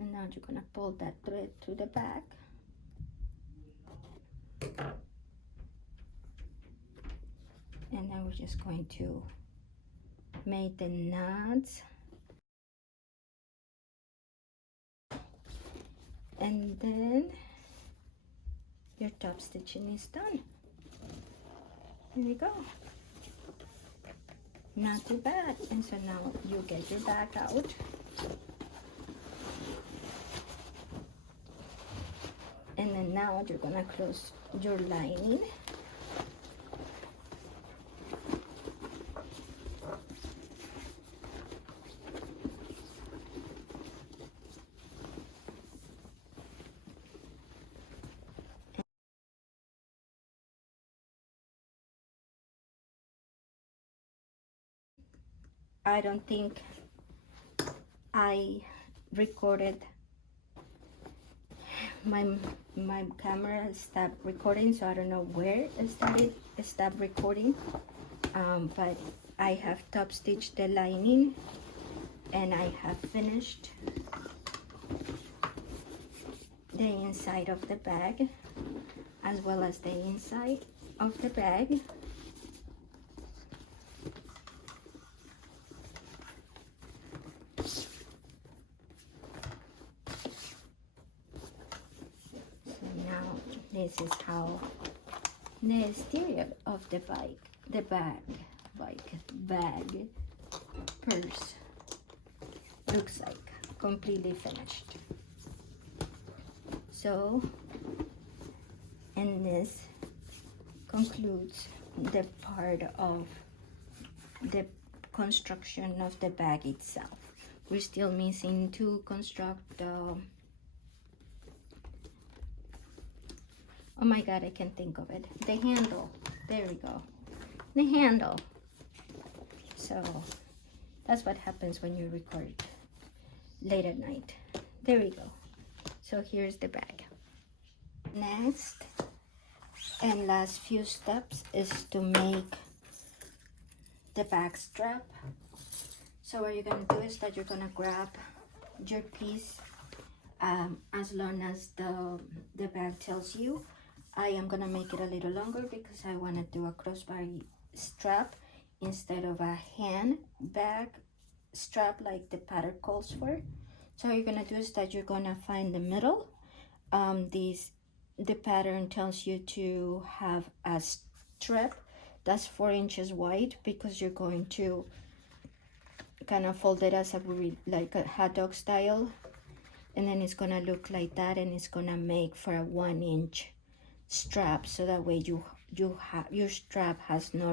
And now you're gonna pull that thread to the back. And then we're just going to make the knots. And then your top stitching is done. Here we go. Not too bad. And so now you get your bag out. And then now you're gonna close your lining. I don't think I recorded my camera stopped recording, so I don't know where it stopped recording, but I have top stitched the lining and I have finished the inside of the bag as well as the inside of the bag. This is how the exterior of the bag purse looks like, completely finished. So, and this concludes the part of the construction of the bag itself. We're still missing to construct oh my god, I can't think of it. The handle. There we go. The handle. So that's what happens when you record late at night. There we go. So here's the bag. Next and last few steps is to make the bag strap. So what you're gonna do is that you're gonna grab your piece as long as the bag tells you. I am gonna make it a little longer because I want to do a crossbody strap instead of a hand bag strap like the pattern calls for. So what you're gonna do is that you're gonna find the middle. The pattern tells you to have a strip that's 4 inches wide because you're going to kind of fold it as like a hot dog style, and then it's gonna look like that, and it's gonna make for a 1 inch strap, so that way your strap has no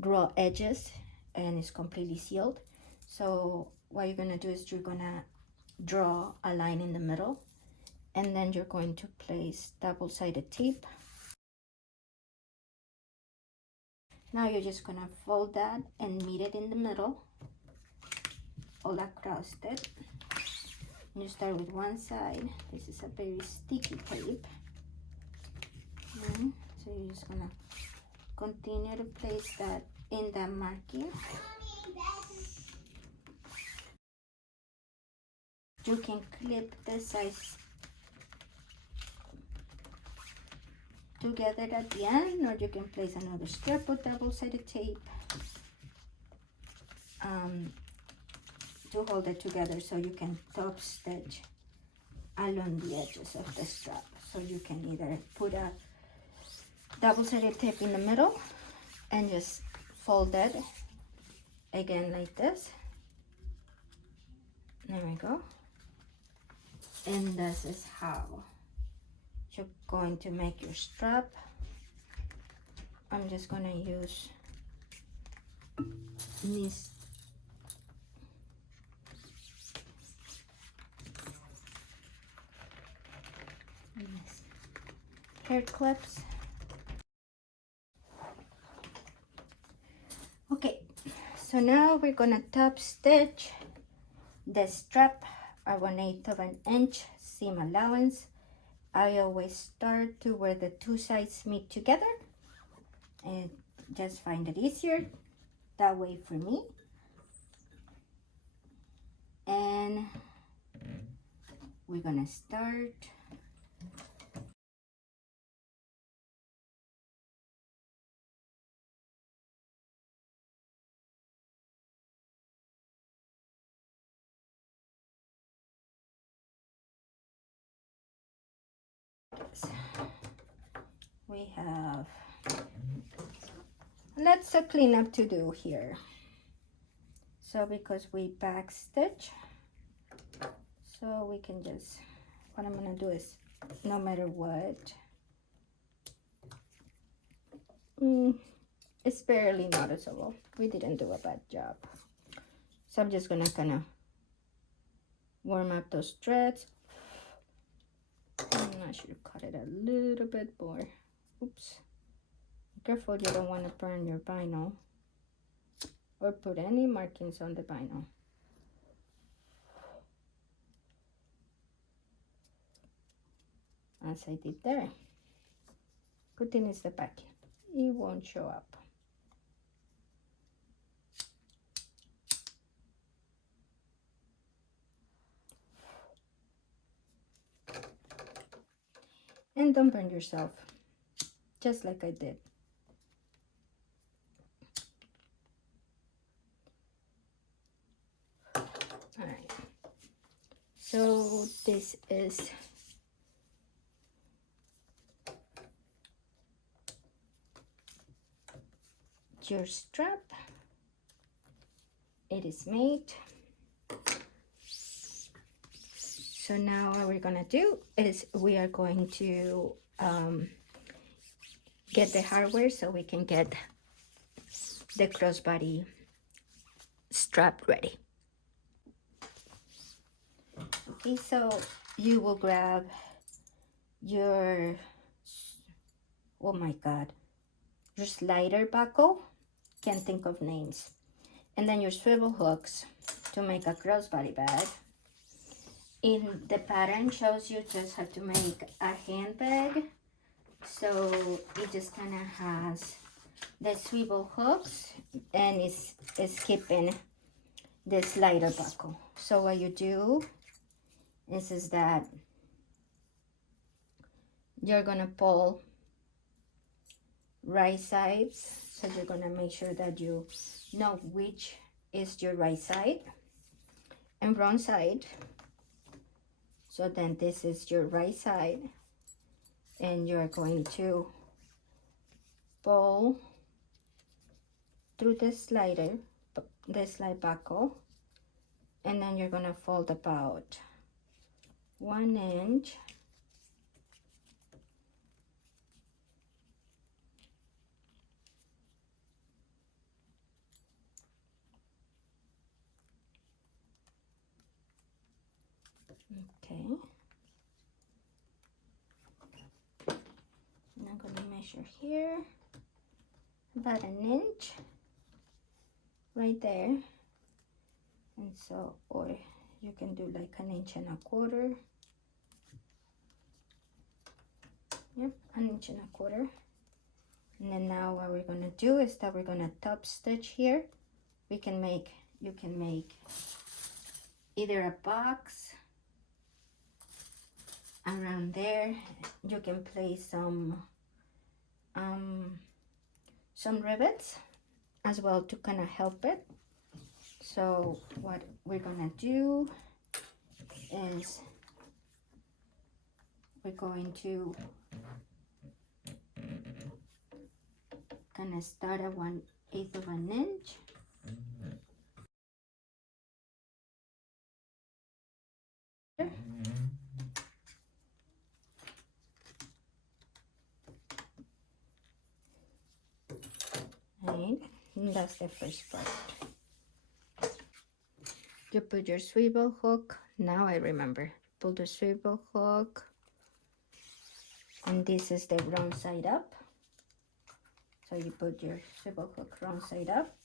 raw edges and it's completely sealed. So what you're gonna do is you're gonna draw a line in the middle, and then you're going to place double-sided tape. Now you're just gonna fold that and meet it in the middle all across it. You start with one side. This is a very sticky tape. So you're just gonna continue to place that in that marking. You can clip the sides together at the end, or you can place another strip of double-sided tape to hold it together, so you can top stitch along the edges of the strap. So you can either put a double-sided tape in the middle and just fold it again like this. There we go. And this is how you're going to make your strap. I'm just going to use these hair clips. Okay, so now we're gonna top stitch the strap at 1/8 of an inch seam allowance. I always start to where the two sides meet together and just find it easier that way for me. And we're gonna start we have lots of cleanup to do here. So because we back stitch, so we can just, what I'm gonna do is, no matter what, it's barely noticeable. We didn't do a bad job. So I'm just gonna kind of warm up those threads. I should cut it a little bit more. Oops. Careful, you don't want to burn your vinyl or put any markings on the vinyl. As I did there. Good thing is the back. It won't show up. And don't burn yourself, just like I did. All right. So this is your strap. It is made. So now what we're gonna do is we are going to get the hardware so we can get the crossbody strap ready. Okay, so you will grab your, oh my God, your slider buckle, can't think of names, and then your swivel hooks to make a crossbody bag. In the pattern shows you just have to make a handbag, so it just kind of has the swivel hooks and it's keeping the slider buckle. So what you do is that you're gonna pull right sides, so you're gonna make sure that you know which is your right side and wrong side. So then this is your right side, and you're going to pull through the slider, the slide buckle, and then you're gonna fold about 1 inch. Okay. And I'm gonna measure here about 1 inch right there. And so, or you can do like 1 1/4 inches. Yep, 1 1/4 inches. And then now what we're gonna do is that we're gonna top stitch here. You can make either a box around there. You can place some rivets as well to kind of help it. So what we're gonna do is we're going to kind of start at 1/8 of an inch. Right, And that's the first part. You put your swivel hook. Now I remember. Pull the swivel hook. And this is the wrong side up. So you put your swivel hook wrong side up.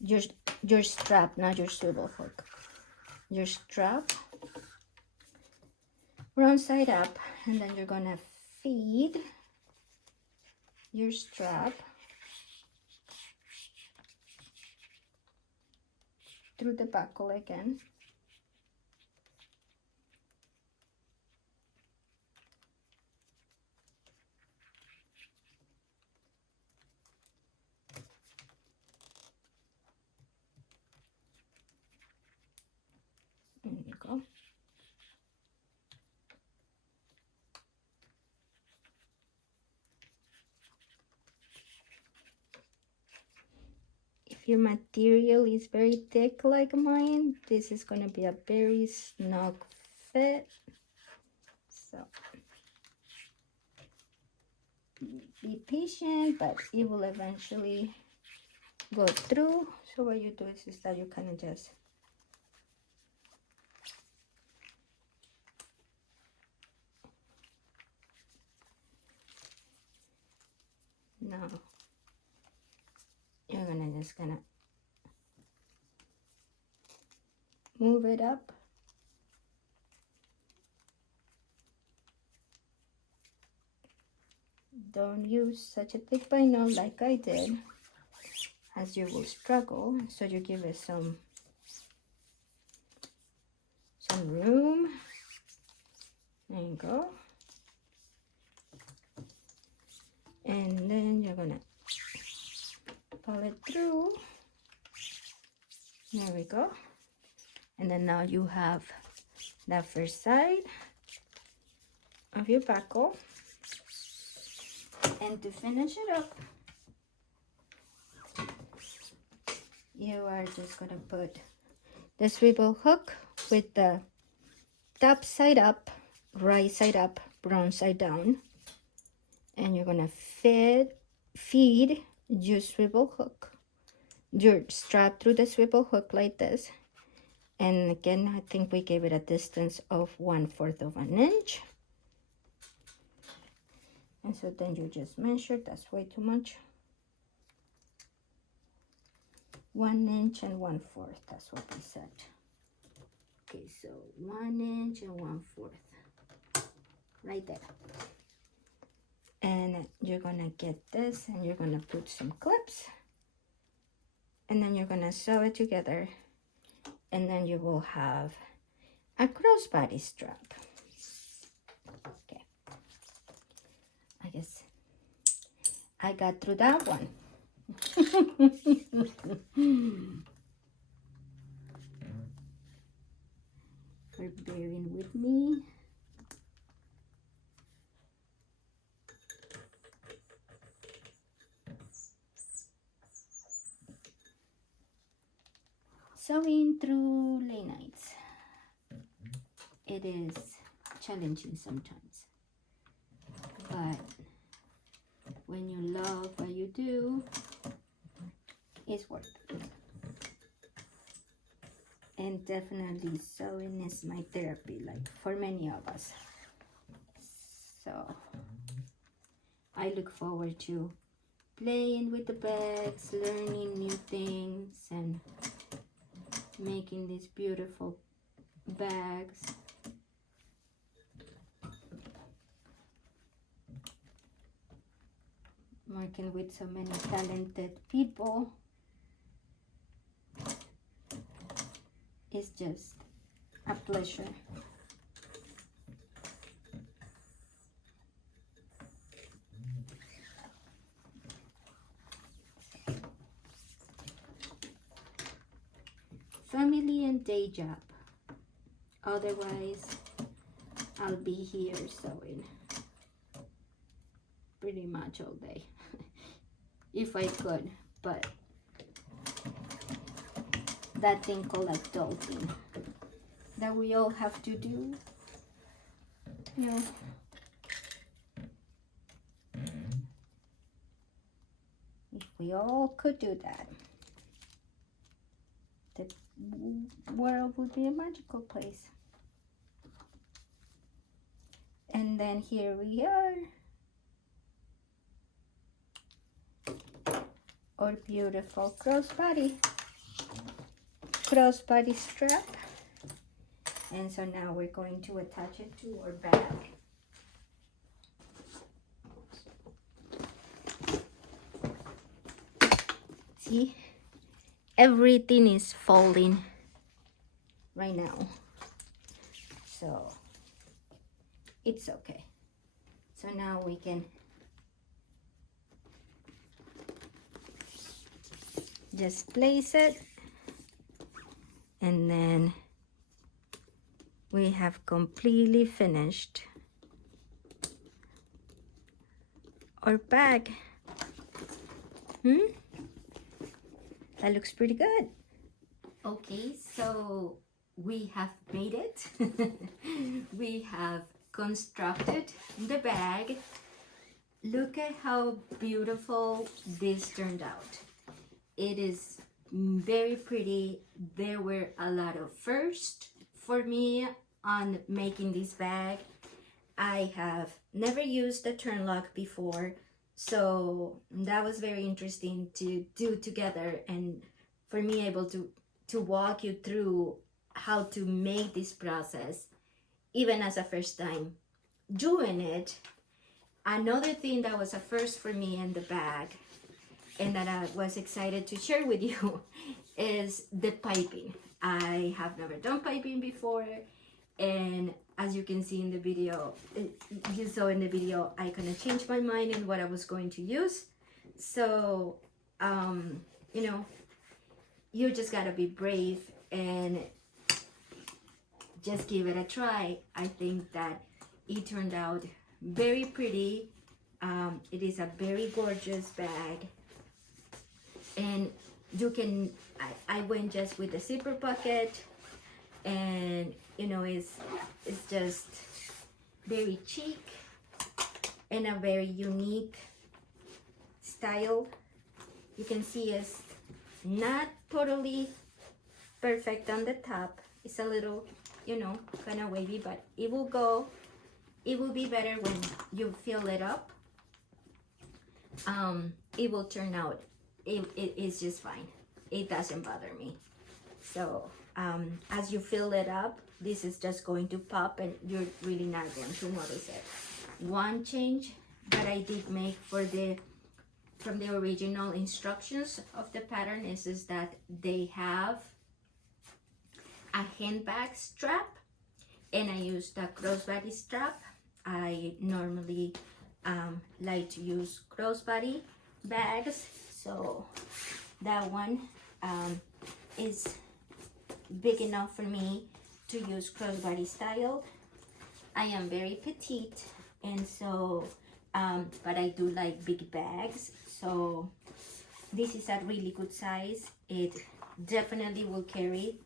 Your strap, not your swivel hook. Your strap wrong side up, and then you're gonna feed your strap through the buckle again. There you go. If your material is very thick like mine, this is gonna be a very snug fit. So be patient, but it will eventually go through. So what you do is that you kind of just now you're gonna just gonna move it up. Don't use such a thick vinyl like I did, as you will struggle. So you give it some room. There you go. And then you're gonna pull it through. There we go. And then now you have that first side of your buckle. And to finish it up, you are just gonna put the swivel hook with the top side up, right side up, wrong side down, and you're gonna feed your swivel hook, your strap through the swivel hook like this. And again, I think we gave it a distance of 1/4 of an inch. And so then you just measure, that's way too much. 1 inch and 1/4, that's what we said. Okay, so 1 inch and 1/4, right there. And you're gonna get this and you're gonna put some clips. And then you're gonna sew it together. And then you will have a crossbody strap. Okay. I guess I got through that one. For bearing with me. Sewing through late nights. It is challenging sometimes. But when you love what you do, it's worth it. And definitely sewing is my therapy, like for many of us. So I look forward to playing with the bags, learning new things, and making these beautiful bags. Working with so many talented people. It's just a pleasure. Family and day job. Otherwise, I'll be here sewing pretty much all day if I could, but that thing called adulting that we all have to do, you know. If We all could do that. The world would be a magical place. And then here we are. Our beautiful crossbody strap. And so now we're going to attach it to our bag. See, everything is folding right now, so it's okay. So now we can just place it, and then we have completely finished our bag. That looks pretty good. Okay, so we have made it. We have constructed the bag. Look at how beautiful this turned out. It is very pretty. There were a lot of firsts for me on making this bag. I have never used a turn lock before, so that was very interesting to do together, and for me able to walk you through how to make this process, even as a first time doing it. Another thing that was a first for me in the bag, and that I was excited to share with you, is the piping. I have never done piping before, and as you can see in the video, you saw in the video, I kind of changed my mind in what I was going to use. So, you know, you just gotta be brave and just give it a try. I think that it turned out very pretty. It is a very gorgeous bag, and you can, I went just with the zipper pocket, and you know, it's just very chic and a very unique style. You can see it's not totally perfect on the top. It's a little, you know, kind of wavy, but it will go. It will be better when you fill it up. It will turn out, it is just fine. It doesn't bother me. So as you fill it up, this is just going to pop, and you're really not going to notice it. One change that I did make from the original instructions of the pattern is that they have a handbag strap, and I used a crossbody strap. I normally like to use crossbody bags, so that one is big enough for me to use crossbody style. I am very petite, and so but I do like big bags, so this is a really good size. It definitely will carry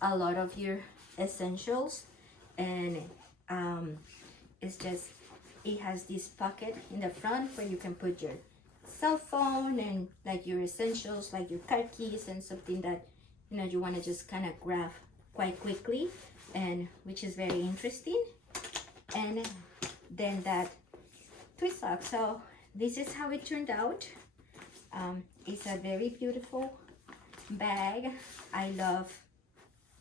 a lot of your essentials, and it's just, it has this pocket in the front where you can put your cell phone and like your essentials, like your car keys and something that, you know, you want to just kind of grab quite quickly, and which is very interesting. And then that twist lock. So this is how it turned out. It's a very beautiful bag. I love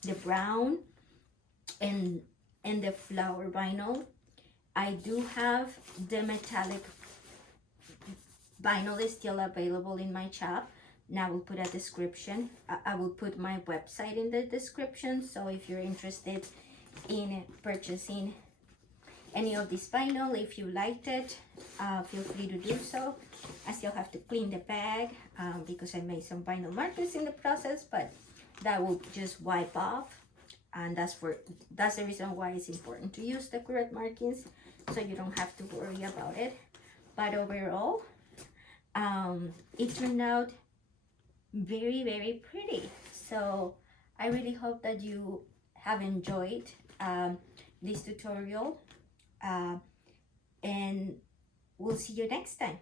the brown and the flower vinyl. I do have the metallic vinyl is still available in my shop. Now I will put a description. I will put my website in the description, so if you're interested in purchasing any of this vinyl, if you liked it, feel free to do so. I still have to clean the bag because I made some vinyl markers in the process, but that will just wipe off, and that's the reason why it's important to use the correct markings, so you don't have to worry about it. But overall, it turned out very, very pretty. So I really hope that you have enjoyed this tutorial, and we'll see you next time.